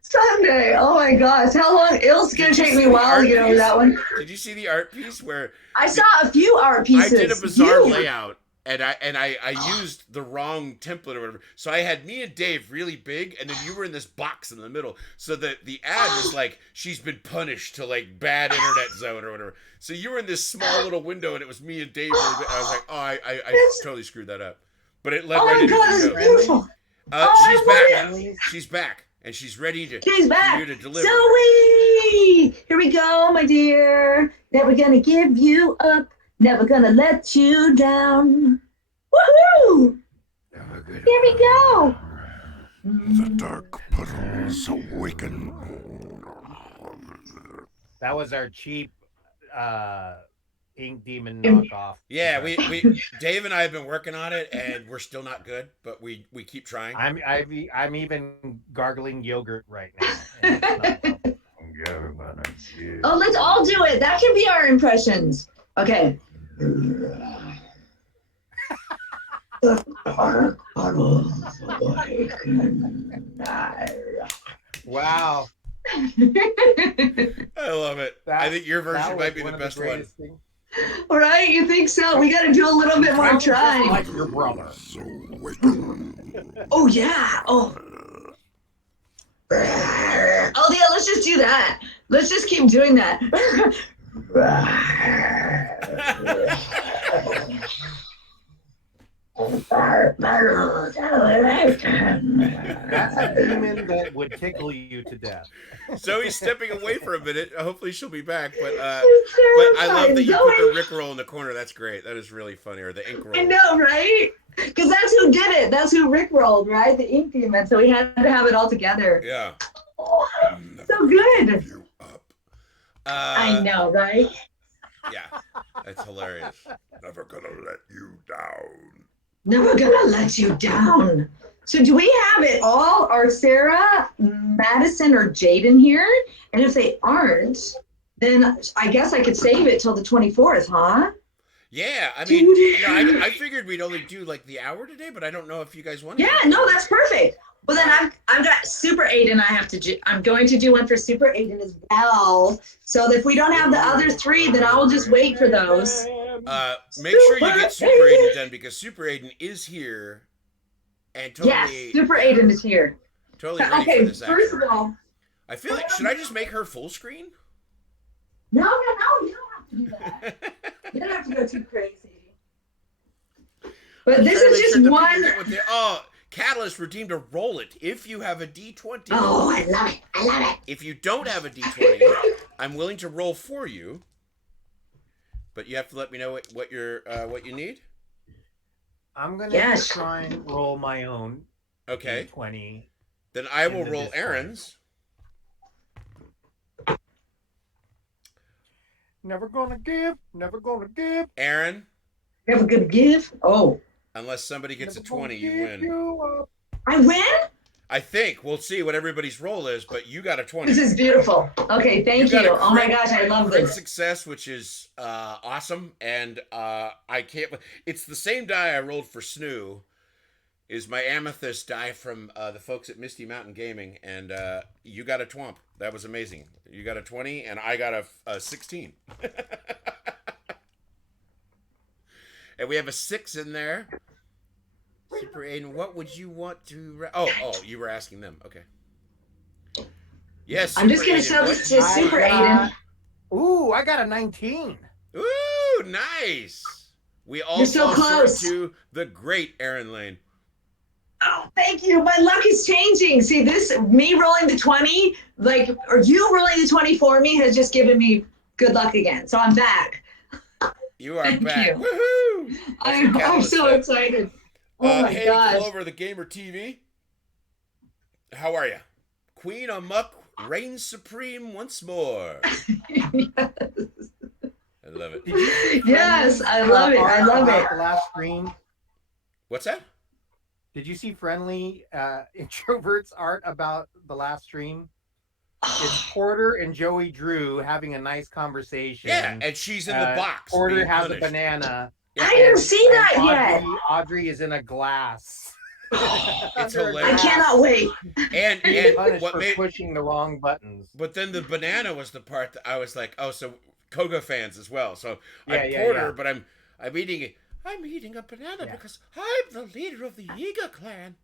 Sunday. Oh my gosh, how long? It's gonna take me a while to get over that one. Did you see the art piece where I saw a few art I pieces. did a bizarre layout and I used the wrong template or whatever. So I had me and Dave really big, and then you were in this box in the middle. So that the ad was like, she's been punished to like bad internet zone or whatever. So you were in this small little window, and it was me and Dave. Really big. I was like, oh, I totally screwed that up. But it led Oh right my into god, the this is show. beautiful. She's back. Friendlies. She's back, and she's ready to. She's back. For you to deliver. Zoe, here we go, my dear. Never gonna give you up. Never gonna let you down. Woohoo! Here we go. The dark puddles awaken. That was our cheap Ink Demon knockoff. Yeah, we Dave and I have been working on it, and we're still not good, but we keep trying. I'm even gargling yogurt right now. And it's not fun. Oh, let's all do it. That can be our impressions. Okay. The dark puddles awaken. Wow. I love it. I think your version might be the best one. All right, you think so? We got to do a little bit more trying. Like your brother. Oh yeah. Oh. Oh yeah. Let's just do that. Let's just keep doing that. That's a demon that would tickle you to death. Zoe's stepping away for a minute. Hopefully she'll be back. But I love that you put the Rick roll in the corner. That's great. That is really funny. Or the ink roll. I know, right? Because that's who did it. That's who Rick rolled, right? The ink demon. So we had to have it all together. Yeah. Oh, so good. You up. I know, right? Yeah, that's hilarious. Never gonna let you down. Never gonna let you down. So do we have it all? Are Sarah, Madison, or Jaden here? And if they aren't, then I guess I could save it till the 24th, huh? Yeah, I mean, I figured we'd only do like the hour today, but I don't know if you guys want to. Yeah, no, that's perfect. Well, then I've got Super Aiden. I'm going to do one for Super Aiden as well. So if we don't have the other three, then I will just wait for those. Make sure you get Super Aiden done because Super Aiden is here and totally. Yes, Super Aiden is here. Totally ready Okay, for this first action. of all, I feel like should I just make her full screen? no, you don't have to do that. You don't have to go too crazy. But this is just one. Catalyst redeemed a roll it if you have a D20. Oh, I love it. I love it. If you don't have a D20, I'm willing to roll for you. But you have to let me know what you need. I'm gonna Yes. try and roll my own Okay. 20. Then I will Into roll this Aaron's. never gonna give, never gonna give. Aaron, You have a good give. Oh, unless somebody gets a Never gonna 20, you give win. you up. I win. I think we'll see what everybody's roll is, but you got a 20. This is beautiful. Okay, thank got you. a Oh my crit- gosh, I love Crit this. success, which is awesome, and I can't. It's the same die I rolled for Snoo. Is my amethyst die from the folks at Misty Mountain Gaming, and you got a twomp. That was amazing. You got a 20, and I got a 16. And we have a 6 in there. Super Aiden, what would you want to... Oh, you were asking them. Okay. Yes, I'm just Super gonna Aiden, show what- this to Super Aiden. Ooh, I got a 19. Ooh, nice. We all You're so fall short close. to the great Aaron Lane. Oh, thank you. My luck is changing. See, me rolling the 20, or you rolling the 20 for me has just given me good luck again. So I'm back. You are Thank back. you. Woohoo! That's I'm your catalyst so step. excited. Oh my hey, gosh. Clover, the Gamer TV. How are you? Queen Amok reigns supreme once more. I love it. Did you see Yes, I love it. I art love about it. The last stream. What's that? Did you see friendly introverts art about the last stream? It's Porter and Joey Drew having a nice conversation. Yeah, and she's in the box. Porter being has punished. a banana. I didn't see that yet. Audrey is in a glass. It's Under a hilarious. I cannot wait. And Punished what for made pushing the wrong buttons. But then the banana was the part that I was like, oh, so Koga fans as well. So Yeah, I'm yeah, Porter, yeah. but I'm eating a banana because I'm the leader of the Yiga clan.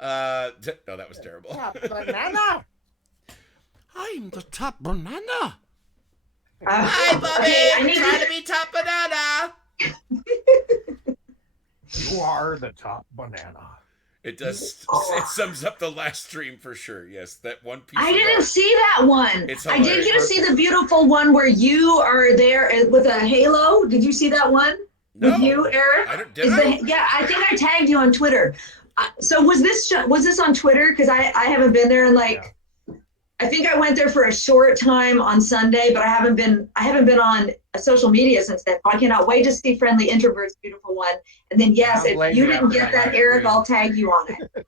No, that was terrible. Yeah, banana. I'm the top banana. Hi, Bobby. Okay, I need Trying to- to be top banana. You are the top banana. It does. It sums up the last stream for sure. Yes, that one piece. I of didn't art. see that one. It's I did get to hilarious. see the beautiful one where you are there with a halo. Did you see that one No. with you, Eric? I don't. Did I? Yeah, I think I tagged you on Twitter. So was this on Twitter? Because I haven't been there in I think I went there for a short time on Sunday, but I haven't been on social media since then. I cannot wait to see Friendly Introvert's beautiful one. And then yes, Don't if blame you me didn't after get that that, Eric, stream. I'll tag you on it.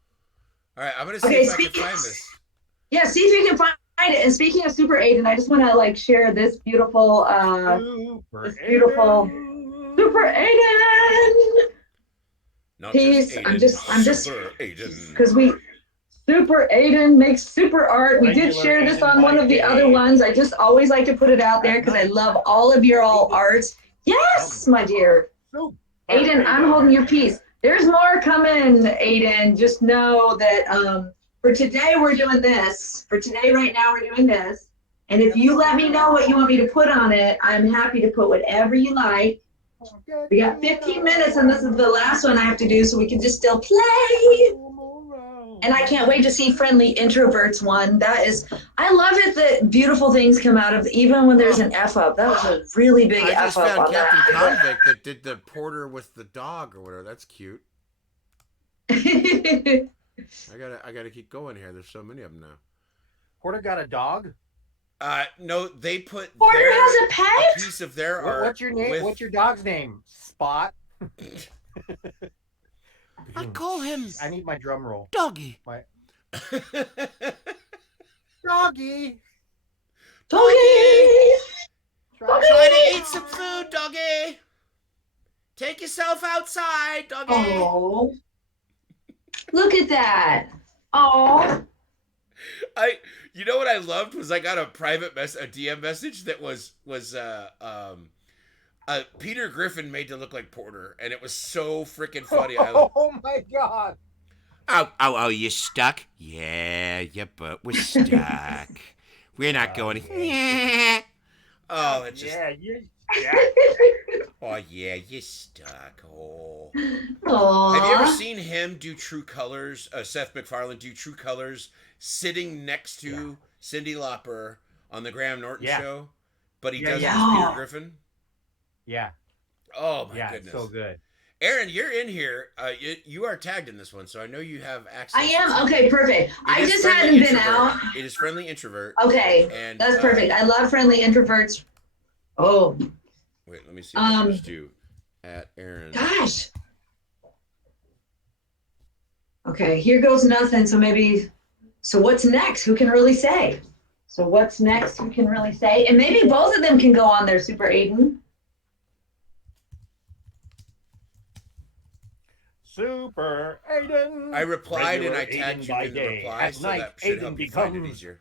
All right, I'm gonna see Okay, if I can find this. Yeah, see if you can find it. And speaking of Super Aiden, I just want to share this beautiful Super beautiful- Aiden. Super Aiden. Not Peace. Aiden, I'm just Super Aiden. because Super Aiden makes super art. We did Regular share this Aiden on one by of the day. other ones. I just always like to put it out there because I love all of your arts. Yes, my dear. Super Aiden, I'm holding your peace. There's more coming, Aiden. Just know that for today we're doing this. For today, right now, we're doing this. And if you let me know what you want me to put on it, I'm happy to put whatever you like. We got 15 minutes, and this is the last one I have to do, so we can just still play. And I can't wait to see Friendly Introverts one. I love it that beautiful things come out of, even when there's an F up. That was a really big I F just up found on Captain that. Convict that did the Porter with the dog or whatever. That's cute. I gotta keep going here. There's so many of them now. Porter got a dog. No, they put Porter has a a pet? piece of their art. What's your name? with- What's your dog's name? Spot. I call him I need my drum roll. Doggy. Doggy. Doggy! Try to eat some food, doggy. Take yourself outside, doggy. Oh, look at that. Oh, You know what I loved was I got a DM message that was Peter Griffin made to look like Porter, and it was so freaking funny. Oh my god. Oh, you stuck? Yeah, your butt was stuck. We're not going. Yeah. Oh, it just. Yeah, Oh yeah, you stuck. Oh. Aw. Have you ever seen him do True Colors? Seth MacFarlane do True Colors, sitting next to Cyndi Lauper on the Graham Norton show, but he does it as Peter Griffin. Yeah. Oh my Yeah, goodness, so good. Aaron, you're in here. You are tagged in this one, so I know you have access. I am? Okay, perfect. I It is just Friendly hadn't been Introvert. out. It is Friendly Introvert. Okay, And that's perfect. I love Friendly Introverts. Oh, Wait, let me see if I can just do at Aaron. gosh. Okay, here goes nothing. So what's next? Who can really say? So what's next? Who can really say? And maybe both of them can go on there, Super Aiden. Super Aiden. I replied and I Regular tagged Aiden you by in the day. reply, At so night, that should Aiden help you find it becomes easier.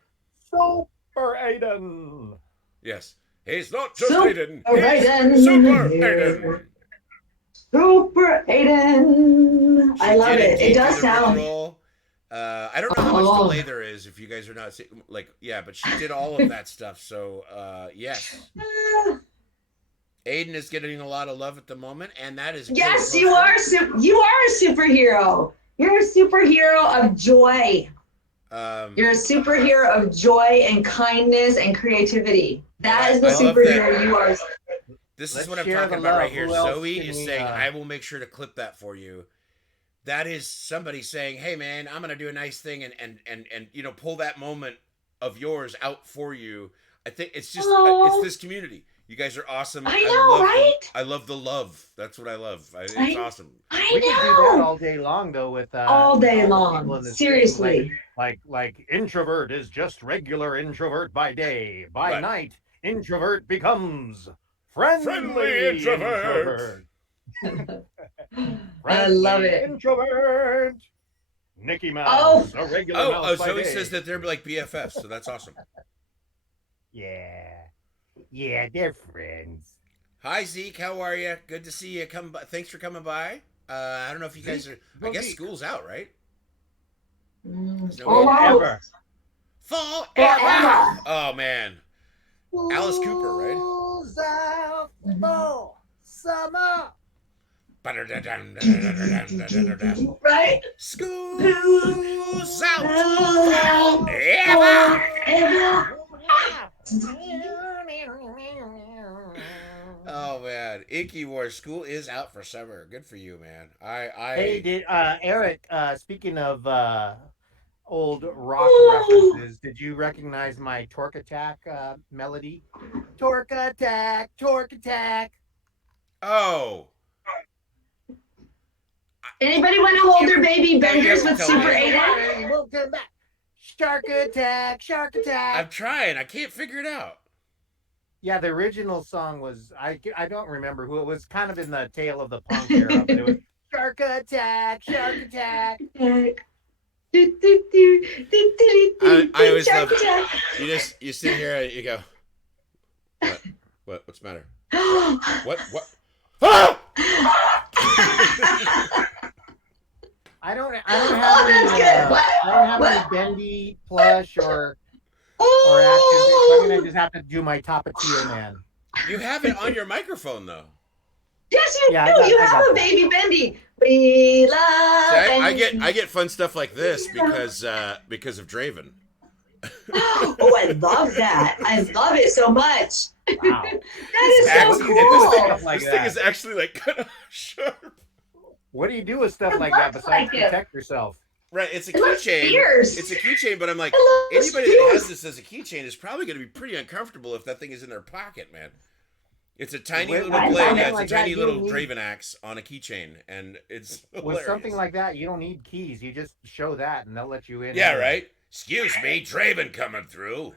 Super Aiden. Yes. He's not just Super Aiden. Aiden. He's Super Aiden. Super Aiden. I love it. It does sound. I don't know how much delay there is if you guys are not like, yeah, but she did all of that stuff. So, yes. Aiden is getting a lot of love at the moment, and that is Yes, you are. You are a superhero. You're a superhero of joy. You're a superhero of joy and kindness and creativity. That is the superhero you are. This is what I'm talking about right here. Zoe is saying, I will make sure to clip that for you. That is somebody saying, hey, man, I'm going to do a nice thing and you know, pull that moment of yours out for you. I think it's just, it's this community. You guys are awesome. I know, right? I love the love. That's what I love. It's awesome. We can do that all day long, though, with all day with long. Seriously. Like introvert is just regular introvert by day. By night, introvert becomes friendly introvert. I love it. Introvert. Mickey Mouse. A regular mouse by Zoe day. says that they're like BFFs, so that's awesome. Yeah, they're friends. Hi Zeke, how are you? Good to see you. Thanks for coming by. I don't know if you guys are. I guess school's out, right? Forever. Oh man, Alice Cooper, right? School's out for summer. Right? School's out forever. Oh man, Inky War, school is out for summer. Good for you, man. Hey, did Eric? Speaking of old rock references, did you recognize my Torque Attack melody? Torque Attack, Torque Attack. Oh. Anybody want to hold their baby benders with Super Aiden? Welcome back. Shark Attack, Shark Attack. I'm trying. I can't figure it out. Yeah, the original song was I don't remember who it was. Kind of in the tail of the punk era, but it was Shark Attack, Shark Attack. I always love you sit here and you go, what's the matter? What? I don't have any Bendy plush or action. I'm gonna just have to do my Tapatio man. You have it on your microphone though. Yes, you do. You have a baby Bendy. We love. See, I get fun stuff like this because of Draven. Oh, I love that. I love it so much. Wow. That is so cool. This thing is actually like kind of sharp. What do you do with stuff like that besides protect yourself? Right, it's a keychain. It's a keychain, but I'm like, anybody that has this as a keychain is probably going to be pretty uncomfortable if that thing is in their pocket, man. It's a tiny little blade. It's a tiny little Draven axe on a keychain, and it's hilarious. With something like that, you don't need keys. You just show that, and they'll let you in. Yeah, right. Excuse me, Draven coming through.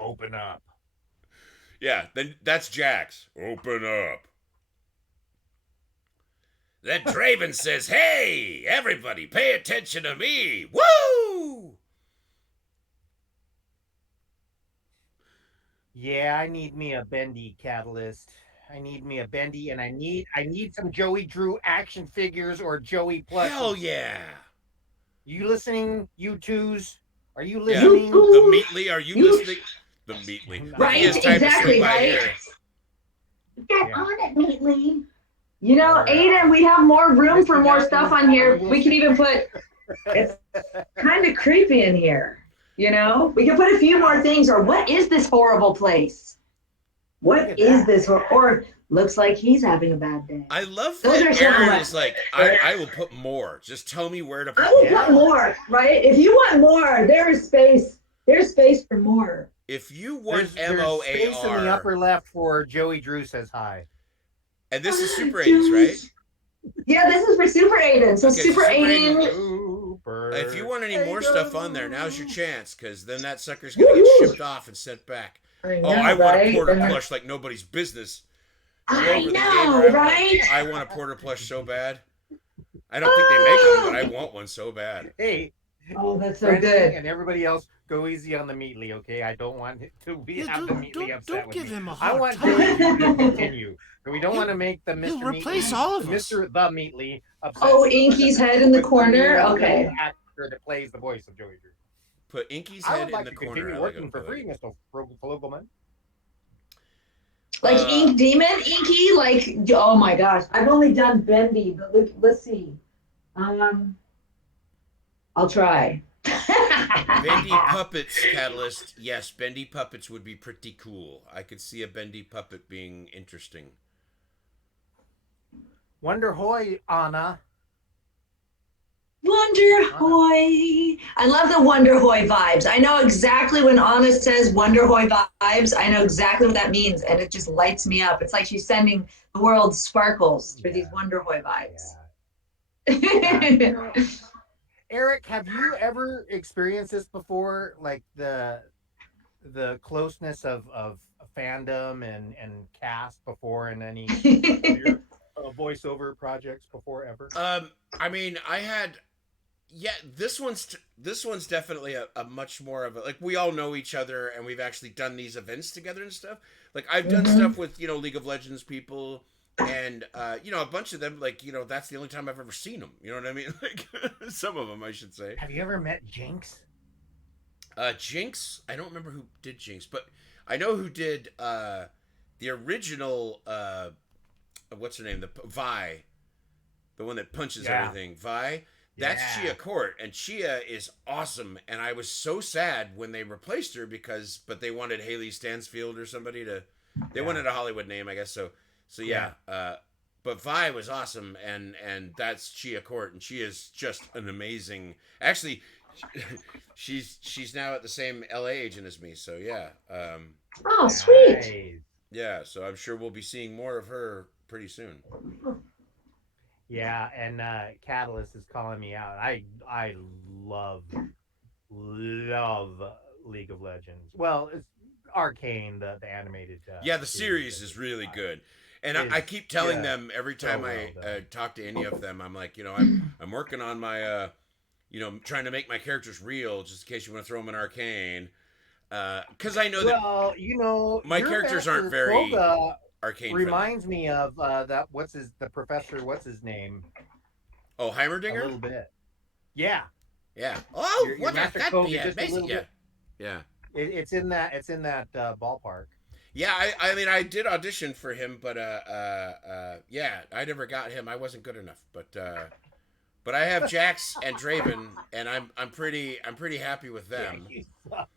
Open up. Yeah, then that's Jax. Open up. Then Draven says, hey, everybody, pay attention to me. Woo! Yeah, I need me a Bendy catalyst. I need me a Bendy, and I need some Joey Drew action figures or Joey plush. Hell yeah. You listening, you twos? Are you listening? Yeah. The Meatly, are you listening? The Meatly. Right, exactly, right? Get on it, Meatly. You know, Aiden, we have more room for more stuff on here. We can even put, it's kind of creepy in here. You know, we can put a few more things, or what is this horrible place? What is this? Or looks like he's having a bad day. I love that Aaron is like, I will put more. Just tell me where to put I will put more, right? If you want more, there is space. There's space for more. If you want There's space in the MOAR, upper left for Joey Drew says hi. and this is Super 80s, right? Yeah, this is for Super Aiden. So Okay, so Super Super Aiden. Aiden, Super if you want any more stuff on there, now's your chance, because then that sucker's gonna get Woo-hoo. shipped off and sent back. I Oh, know, I want a right? Porter And plush like nobody's business. I Over the know, gamer, right? I want a Porter plush so bad. I don't think they make them, but I want one so bad. Hey, Oh, that's so Brendan good. and everybody else, go easy on the Meatly, okay? I don't want it to be Yeah, have the Meatly upset don't with give me. him a I hard want time. Joey to continue. We don't want to make the He'll Mr. replace Meatly, all of us. Mr. The Meatly upset. Oh, Inky's head in the With corner. the Okay. actor that plays the voice of Joey Drew. Put Inky's I head would in like the to corner. continue I like working it. for free, Mr. Flogelman. Like Ink Demon, Inky. Like, oh my gosh, I've only done Bendy, but let's see. I'll try. Bendy puppets, Catalyst. Yes, Bendy puppets would be pretty cool. I could see a Bendy puppet being interesting. Wonder Hoy, Anna. Wonder Hoy. I love the Wonder Hoy vibes. I know exactly when Anna says Wonder Hoy vibes, I know exactly what that means, and it just lights me up. It's like she's sending the world sparkles for these Wonder Hoy vibes. Yeah. Eric, have you ever experienced this before? Like the closeness of fandom and cast before in any voiceover projects before ever? I mean, I had. Yeah, this one's definitely a much more of a, like, we all know each other and we've actually done these events together and stuff. Like, I've done stuff with, League of Legends people and, a bunch of them, like, that's the only time I've ever seen them. You know what I mean? Like, some of them, I should say. Have you ever met Jinx? Jinx? I don't remember who did Jinx, but I know who did, the original, what's her name? The Vi. The one that punches everything. Vi. That's Chia Court, and Chia is awesome. And I was so sad when they replaced her but they wanted Haley Stansfield or somebody to. They wanted a Hollywood name, I guess. So yeah. But Vi was awesome, and that's Chia Court, and she is just an amazing. Actually, she's now at the same LA agent as me. So yeah. Oh, sweet. Nice. Yeah, so I'm sure we'll be seeing more of her pretty soon. Yeah, and Catalyst is calling me out. I love League of Legends. Well, it's Arcane, the animated. Yeah, the series is really good, and I keep telling them every time I talk to any of them, I'm like, I'm working on my, trying to make my characters real, just in case you want to throw them in Arcane, because I know that my characters aren't very. Arcane reminds me of that. The professor? What's his name? Oh, Heimerdinger. A little bit. Yeah. Yeah. Oh, your what Master that Kobe, be? just a little bit. Yeah. It's in that. It's in that ballpark. Yeah, I mean, I did audition for him, but yeah, I never got him. I wasn't good enough, but I have Jax and Draven, and I'm pretty happy with them. Yeah, you suck.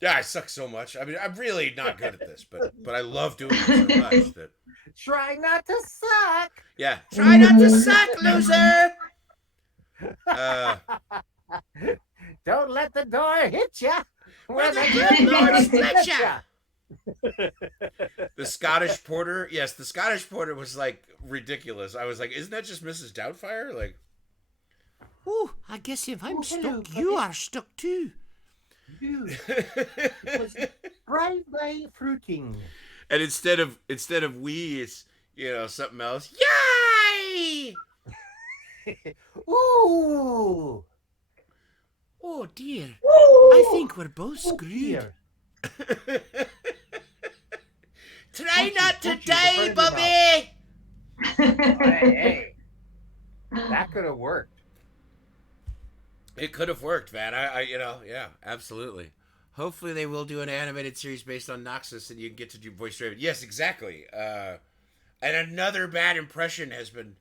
Yeah, I suck so much. I mean, I'm really not good at this, but I love doing it so much that. Try not to suck. Yeah, try not to suck, loser. Don't let the door hit ya. Where the good Lord split ya. The Scottish Porter, yes, the Scottish Porter was like ridiculous. I was like, isn't that just Mrs. Doubtfire? Like, Ooh, I guess if I'm stuck, you are stuck too. Dude, right fruiting. And instead of we, it's something else. Yay! Ooh. Oh dear. Woo! I think we're both screwed. Try not to die, Bubby. Hey, that could have worked. It could have worked, man. I yeah, absolutely. Hopefully they will do an animated series based on Noxus and you can get to do voice Draven. Yes, exactly. And another bad impression has been,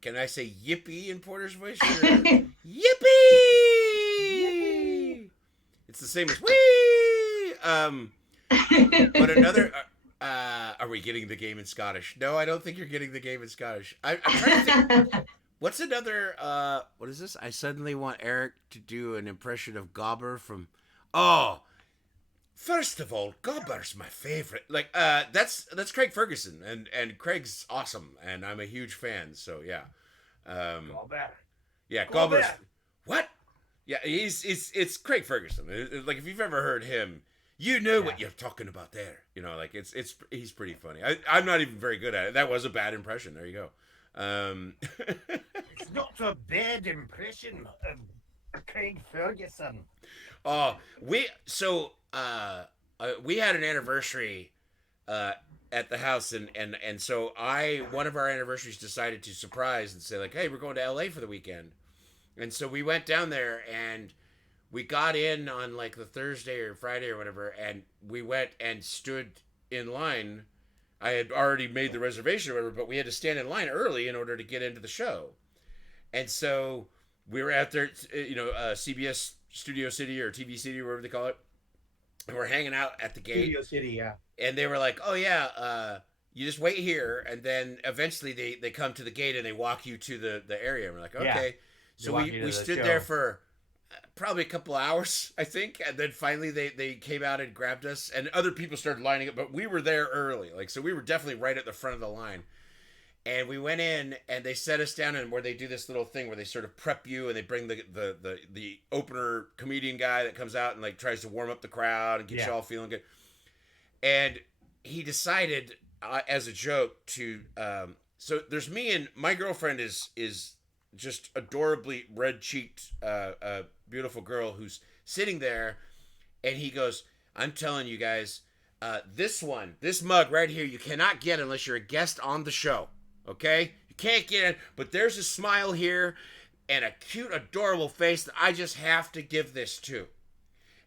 can I say yippee in Porter's voice? Sure. Yippee! It's the same as wee! But another, are we getting the game in Scottish? No, I don't think you're getting the game in Scottish. I'm trying to think. What's another, what is this? I suddenly want Eric to do an impression of Gobber from, First of all, Gobber's my favorite. Like, that's Craig Ferguson, and Craig's awesome, and I'm a huge fan. So yeah, Gobber. yeah, Gobber. Gobber's what? Yeah, it's Craig Ferguson. Like if you've ever heard him, you know what you're talking about there. You know, like he's pretty funny. I'm not even very good at it. That was a bad impression. There you go. It's not a bad impression of Craig Ferguson. We had an anniversary at the house, and so one of our anniversaries decided to surprise and say like, hey, we're going to LA for the weekend. And so we went down there and we got in on like the Thursday or Friday or whatever, and we went and stood in line. I had already made the reservation or whatever, but we had to stand in line early in order to get into the show. And so we were out there, CBS Studio City or TV City, whatever they call it. And we're hanging out at the gate. Studio City, yeah. And they were like, oh, yeah, you just wait here. And then eventually they come to the gate and they walk you to the area. And we're like, okay. Yeah. So we stood there for probably a couple hours, I think. And then finally they came out and grabbed us. And other people started lining up. But we were there early. Like, so we were definitely right at the front of the line. And we went in, and they set us down, and where they do this little thing where they sort of prep you, and they bring the opener comedian guy that comes out and like tries to warm up the crowd and get you all feeling good. And he decided, as a joke, to so there's me and my girlfriend is just adorably red cheeked, beautiful girl who's sitting there, and he goes, "I'm telling you guys, this mug right here, you cannot get unless you're a guest on the show." Okay? You can't get it, but there's a smile here and a cute, adorable face that I just have to give this to.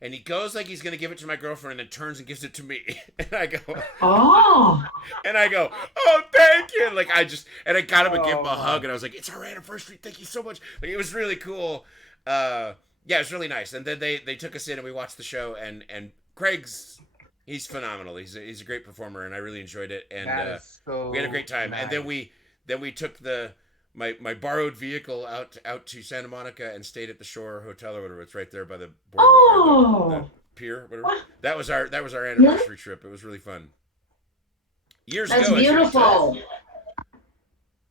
And he goes like he's going to give it to my girlfriend and then turns and gives it to me. And I go, Oh. And I go, oh, thank you. Like I got him and gave him a hug, and I was like, it's our anniversary. Thank you so much. Like it was really cool. Yeah, it was really nice. And then they took us in and we watched the show, and he's phenomenal. He's a great performer, and I really enjoyed it. And we had a great time. Nice. And then we took my borrowed vehicle out to Santa Monica and stayed at the Shore Hotel or whatever. It's right there by the boardwalk, the pier, whatever. What? That was our anniversary trip. It was really fun. Years That's ago, beautiful.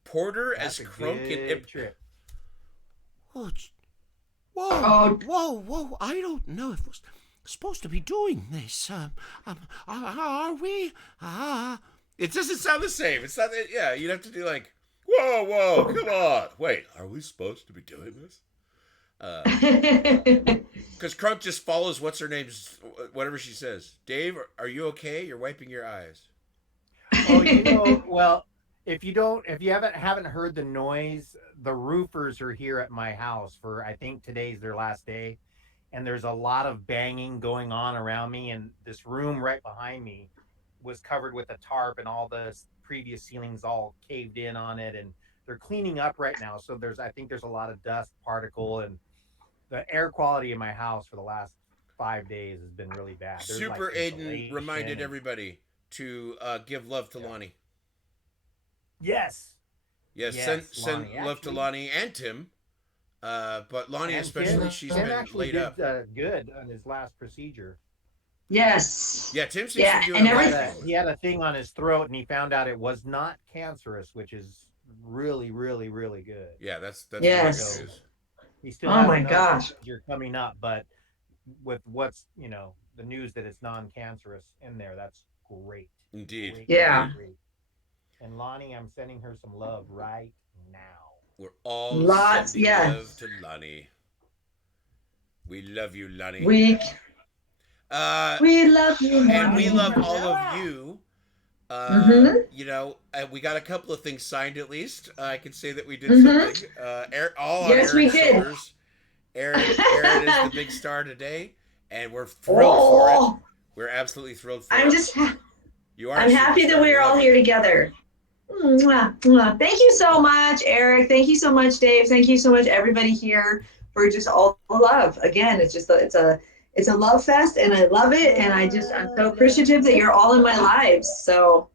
Porter That's as a Crunk good and trip. Whoa, Oh. whoa! I don't know if we're supposed to be doing this. Are we? It doesn't sound the same. It's not. Yeah, you'd have to do like, whoa, come on. Wait, are we supposed to be doing this? Because Crunk just follows what's her name's whatever she says. Dave, are you okay? You're wiping your eyes. Oh, well, if you haven't heard the noise, the roofers are here at my house for, I think today's their last day, and there's a lot of banging going on around me, and this room right behind me was covered with a tarp, and all the previous ceilings all caved in on it, and they're cleaning up right now. So I think there's a lot of dust particle, and the air quality in my house for the last 5 days has been really bad. There's Super like Aiden reminded and- everybody to give love to Lonnie. Yes. Yes, Yes, send Lonnie. love to Actually- Lonnie and Tim. But Lonnie And especially, Tim- she's Tim been actually laid up. did good on his last procedure. Yes. Yeah, Tim seems Yeah, to be doing and a lot. everything- He had a thing on his throat, and he found out it was not cancerous, which is really, really, really good. Yeah, that's Yes. great news. He still Oh has my another gosh. procedure coming up, but with what's the news that it's non-cancerous in there, that's great. Indeed. Great, Yeah. great. And Lonnie, I'm sending her some love right now. We're all Lots, sending yes. love to Lonnie. We love you, Lonnie. We love you, And we Lonnie. love all of you. Mhm. We got a couple of things signed at least. I can say that we did Mhm. something. All on Yes, we Aaron's did. shoulders. Aaron is the big star today, and we're thrilled for it. Oh, We're absolutely thrilled for I'm it. just. You are. I'm a happy that superstar. we're all love here you. together. Mwah, mwah. Thank you so much, Eric. Thank you so much, Dave. Thank you so much, everybody here, for just all the love. Again, it's a love fest, and I love it. And I'm so appreciative that you're all in my lives. So,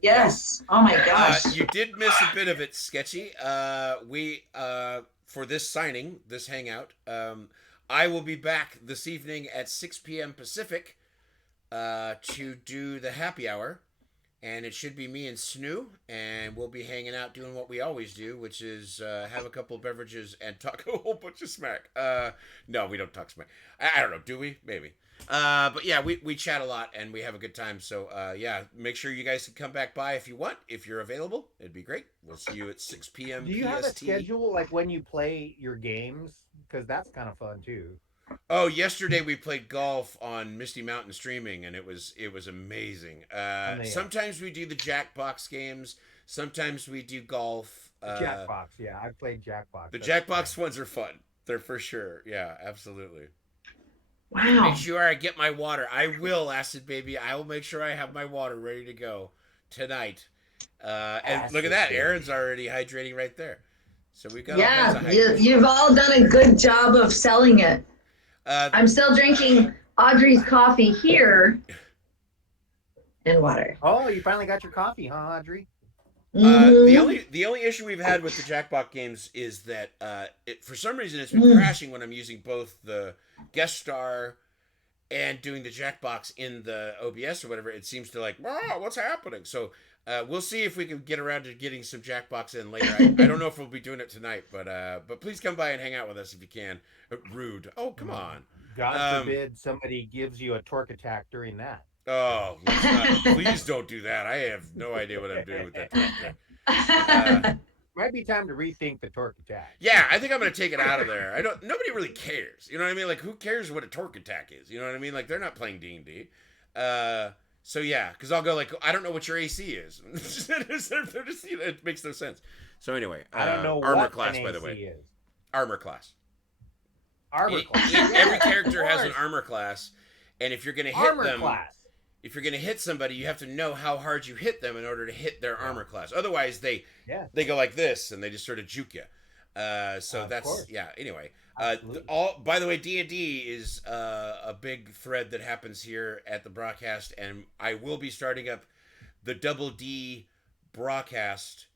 yes. Oh my gosh. You did miss a bit of it, Sketchy. We for this signing, this hangout, I will be back this evening at 6 p.m. Pacific to do the happy hour. And it should be me and Snoo, and we'll be hanging out doing what we always do, which is have a couple of beverages and talk a whole bunch of smack. No, we don't talk smack. I don't know, do we? Maybe. But yeah, we chat a lot and we have a good time. So yeah, make sure you guys can come back by if you want, if you're available. It'd be great. We'll see you at 6 p.m. Do you PST. have a schedule like when you play your games? Because that's kind of fun too. Oh, yesterday we played golf on Misty Mountain streaming, and it was amazing. Sometimes we do the Jackbox games. Sometimes we do golf. Jackbox, yeah, I played Jackbox. The Jackbox ones are fun. They're for sure. Yeah, absolutely. Wow. Make sure I get my water. I will, Acid Baby. I will make sure I have my water ready to go tonight. And look at that. Aaron's already hydrating right there. So we got you've all done a good job of selling it. I'm still drinking Audrey's coffee here and water. Oh, you finally got your coffee, huh, Audrey? The only issue we've had with the Jackbox games is that for some reason it's been crashing when I'm using both the guest star and doing the Jackbox in the OBS or whatever. It seems to what's happening? So we'll see if we can get around to getting some Jackbox in later. I don't know if we'll be doing it tonight, but please come by and hang out with us if you can. Rude. Oh, come on. God forbid somebody gives you a torque attack during that. Oh, please don't do that. I have no idea what I'm doing with that torque attack. Might be time to rethink the torque attack. Yeah, I think I'm gonna take it out of there. Nobody really cares. You know what I mean? Like, who cares what a torque attack is? You know what I mean? Like, they're not playing D&D. So yeah, because I'll go I don't know what your AC is. It makes no sense. So anyway, I don't know armor what class, an by the AC way. is. Armor class. Armor class. Every character has an armor class, and if you're gonna hit them, class. if you're gonna hit somebody, you have to know how hard you hit them in order to hit their armor class. Otherwise, they go like this and they just sort of juke you. So that's Anyway, by the way, D&D is a big thread that happens here at the broadcast, and I will be starting up the Double D broadcast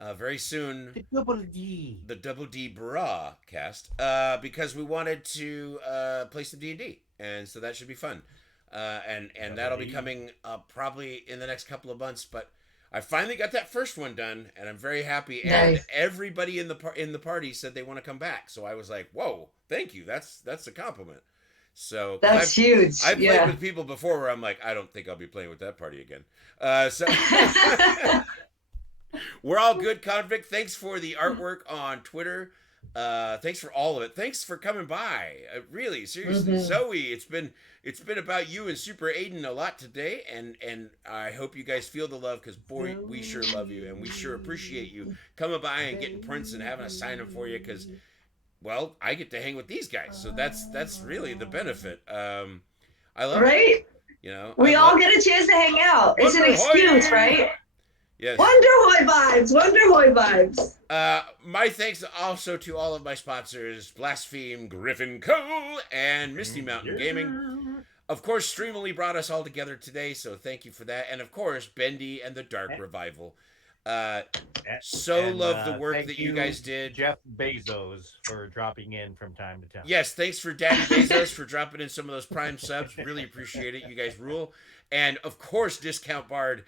very soon. The Double D broadcast because we wanted to play some D&D, and so that should be fun. And that'll be coming probably in the next couple of months, but I finally got that first one done, and I'm very happy. And everybody in the party said they want to come back, so I was like, "Whoa, thank you! That's a compliment." So that's huge. I've played with people before where I'm like, I don't think I'll be playing with that party again. So we're all good, Convict. Thanks for the artwork on Twitter. Thanks for all of it. Thanks for coming by. Really, seriously, Zoe. It's been about you and Super Aiden a lot today, and I hope you guys feel the love, because boy, we sure love you, and we sure appreciate you coming by and getting prints and having us sign them for you, because, well, I get to hang with these guys, so that's really the benefit. I love it. You know, we all get a chance to hang out. It's an excuse, right? Yes. Wonder Boy vibes. My thanks also to all of my sponsors: Blaspheme, Griffin Co., and Misty Mountain Gaming. Of course, Streamily brought us all together today, so thank you for that. And of course, Bendy and the Dark Revival. Love the work that you guys did. Jeff Bezos for dropping in from time to time. Yes, thanks for Daddy Bezos for dropping in some of those Prime subs. Really appreciate it. You guys rule. And of course, Discount Bard.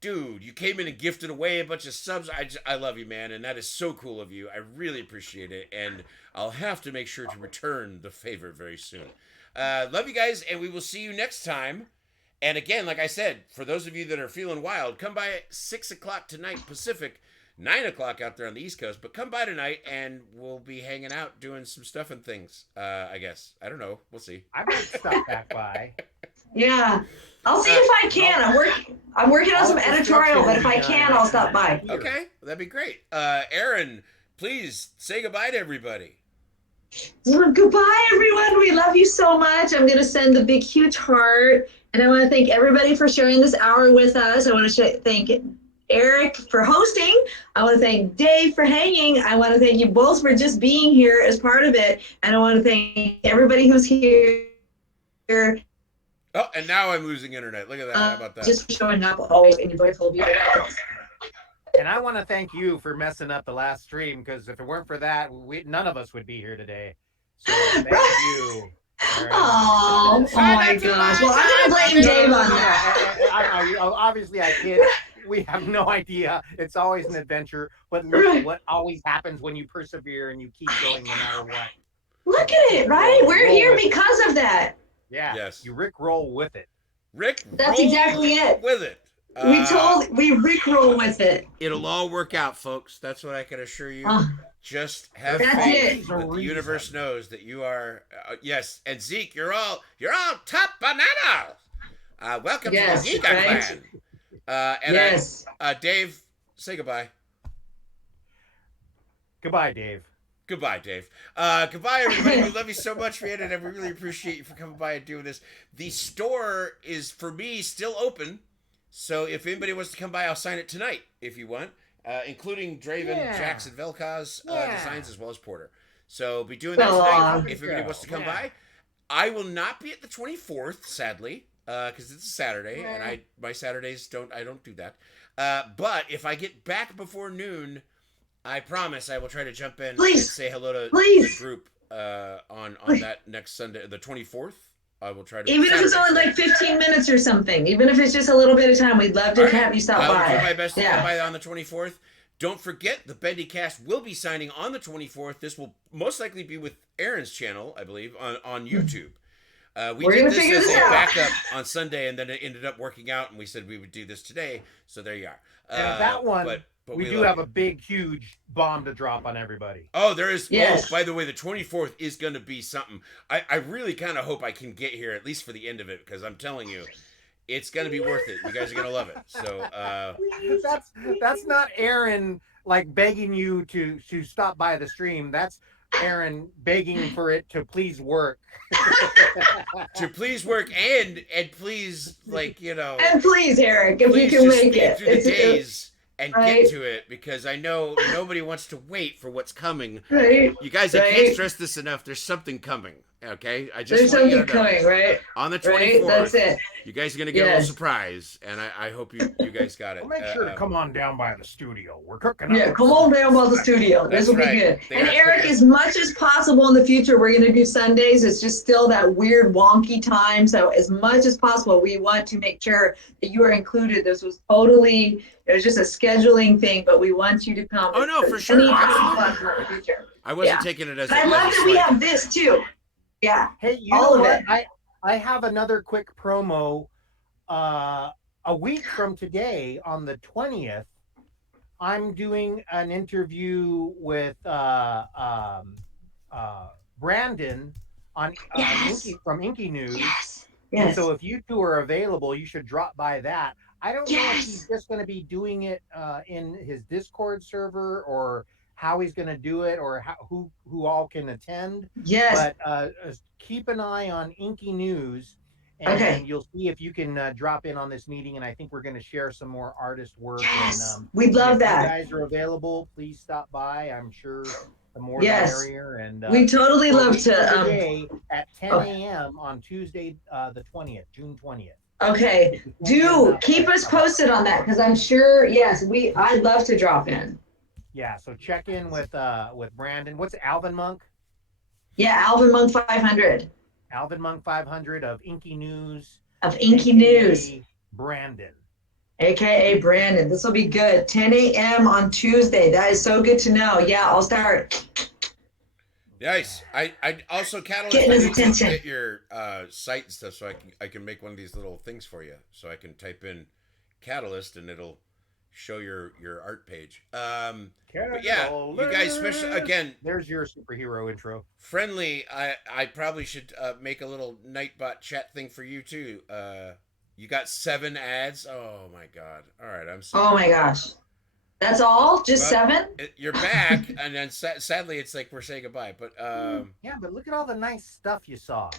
Dude, you came in and gifted away a bunch of subs. I love you, man, and that is so cool of you. I really appreciate it, and I'll have to make sure to return the favor very soon. Love you guys, and we will see you next time. And again, like I said, for those of you that are feeling wild, come by at 6 o'clock tonight Pacific, 9 o'clock out there on the East Coast. But come by tonight, and we'll be hanging out, doing some stuff and things, I guess. I don't know. We'll see. I might stop back by. Yeah. I'll see if I can. I'm working on some editorial, but if I can, I'll stop by. Okay, that'd be great. Aaron, please say goodbye to everybody. Well, goodbye, everyone. We love you so much. I'm going to send a big, huge heart. And I want to thank everybody for sharing this hour with us. I want to thank Eric for hosting. I want to thank Dave for hanging. I want to thank you both for just being here as part of it. And I want to thank everybody who's here. Oh, and now I'm losing internet. Look at that. How about that? Just showing up always in your joyful beauty. And I want to thank you for messing up the last stream, because if it weren't for that, none of us would be here today. So thank you. Oh my gosh. Well, I'm gonna blame Dave on that. Obviously, I kid. We have no idea. It's always an adventure. But look what always happens when you persevere and you keep going no matter what. Look at it, right? We're here because of that. Yeah. Yes. You Rick roll with it. Rick, That's exactly it. With it. We rickroll with it. It'll all work out, folks. That's what I can assure you. Just have That's faith it. that the universe knows that you are. Yes, and Zeke, you're all top banana. Welcome to the Yiga clan. And yes. Dave, say goodbye. Goodbye, Dave. Goodbye, Dave. Goodbye, everybody. We love you so much, man, and we really appreciate you for coming by and doing this. The store is, for me, still open. So if anybody wants to come by, I'll sign it tonight if you want, including Draven, Jackson, Velkaz designs, as well as Porter. So be doing that tonight if anybody wants to come by. I will not be at the 24th, sadly, because it's a Saturday, and my Saturdays I don't do that. But if I get back before noon, I promise I will try to jump in and say hello to the group on that next Sunday, the 24th. I will try to. Even if it's only like 15 minutes or something, even if it's just a little bit of time, we'd love to have you stop by. I will do my best to come by on the 24th. Don't forget, the Bendy cast will be signing on the 24th. This will most likely be with Aaron's channel, I believe, on YouTube. We did this as a backup on Sunday, and then it ended up working out, and we said we would do this today. So there you are. And that one, but we do have a big, huge bomb to drop on everybody. Oh, there is. Yes. Oh, by the way, the 24th is going to be something. I really kind of hope I can get here at least for the end of it, because I'm telling you, it's going to be worth it. You guys are going to love it. So that's not Aaron like begging you to stop by the stream. That's Aaron begging for it to please work. To please work and please, like, you know. And please, Eric, if you can make it. Through the days. And get to it, because I know nobody wants to wait for what's coming. Right. You guys, I can't stress this enough. There's something coming. Okay, there's something coming, right? On the 24th, right? That's it. You guys are gonna get a little surprise, and I hope you guys got it. Well, make sure to come on down by the studio. We're cooking up. Yeah, come on down by the studio. This will be good. And Eric, as much as possible in the future, we're gonna do Sundays. It's just still that weird wonky time. So as much as possible, we want to make sure that you are included. This was totally. It was just a scheduling thing, but we want you to come. Oh no, for sure. I wasn't taking it as. I love that we have this too. Yeah. Hey, you know what? I have another quick promo. A week from today, on the 20th, I'm doing an interview with Brandon on from Inky News. Yes. And so if you two are available, you should drop by that. I don't know if he's just going to be doing it in his Discord server, or how he's going to do it, or who all can attend. Yes. But keep an eye on Inky News, and you'll see if you can drop in on this meeting. And I think we're going to share some more artist work. Yes. And, we'd love that. If you guys are available, please stop by. I'm sure the more the merrier. And we totally love to. Today at 10 a.m. on Tuesday, the 20th, June 20th. Okay. Do keep us posted on that, because I'm sure. Yes, I'd love to drop in. Yeah, so check in with Brandon. What's Alvin Monk? Yeah, Alvin Monk 500. Alvin Monk 500 of Inky News. Of Inky News. Brandon. AKA Brandon. This will be good. 10 a.m. on Tuesday. That is so good to know. Yeah, I'll start. Nice. I also Catalyst. Getting his attention. Get your site and stuff, so I can make one of these little things for you. So I can type in Catalyst and it'll show your art page. But yeah, you guys, especially again. There's your superhero intro. Friendly. I probably should make a little Nightbot chat thing for you too. You got 7 ads. Oh my god. All right, I'm sorry. Oh my gosh. That's all? Just 7? You're back, and then sadly, it's like we're saying goodbye. But yeah, but look at all the nice stuff you saw.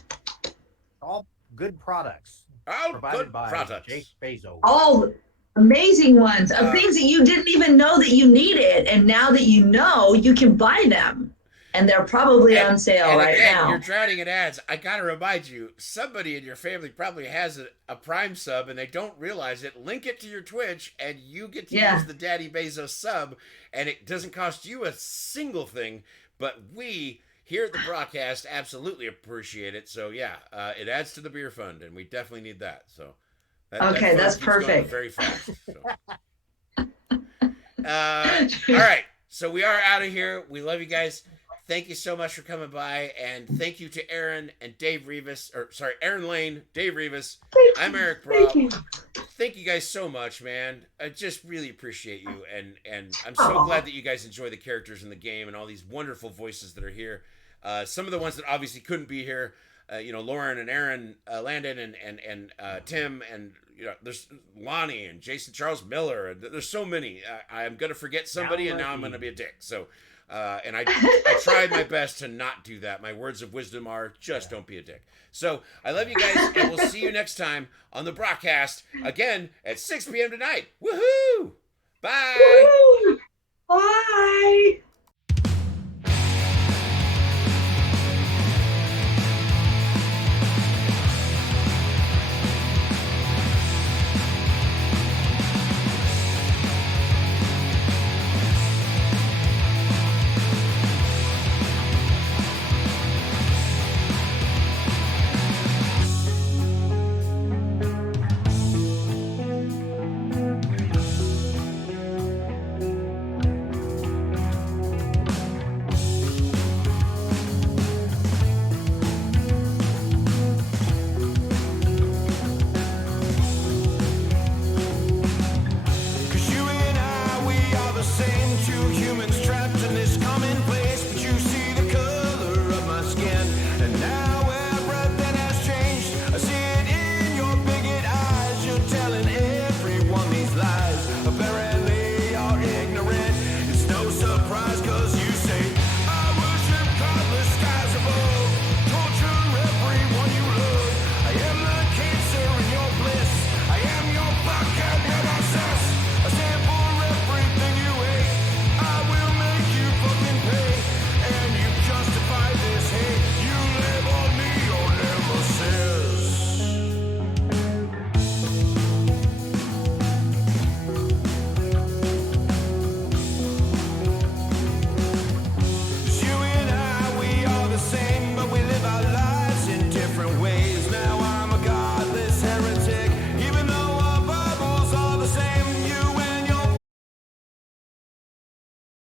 All good products. Provided by products. Jake Bezos. All amazing ones of things that you didn't even know that you needed, and now that you know, you can buy them. And they're probably on sale right now. You're drowning in ads. I gotta remind you, somebody in your family probably has a Prime sub and they don't realize it. Link it to your Twitch and you get to use the Daddy Bezos sub, and it doesn't cost you a single thing, but we here at the broadcast absolutely appreciate it. So yeah, it adds to the beer fund, and we definitely need that. So Okay, fund that's keeps going perfect. very fast. So. All right, so we are out of here. We love you guys. Thank you so much for coming by, and thank you to Aaron and Dave Rivas, or sorry, Aaron Lane, Dave Rivas. I'm Eric Brock. Thank you guys so much, man. I just really appreciate you, and I'm so glad that you guys enjoy the characters in the game and all these wonderful voices that are here. Some of the ones that obviously couldn't be here, Lauren and Aaron Landon and Tim, and there's Lonnie and Jason Charles Miller, and there's so many. I'm gonna forget somebody, and now I'm gonna be a dick. So. And I tried my best to not do that. My words of wisdom are just don't be a dick. So I love you guys, and we'll see you next time on the broadcast again at 6 p.m. tonight. Woohoo!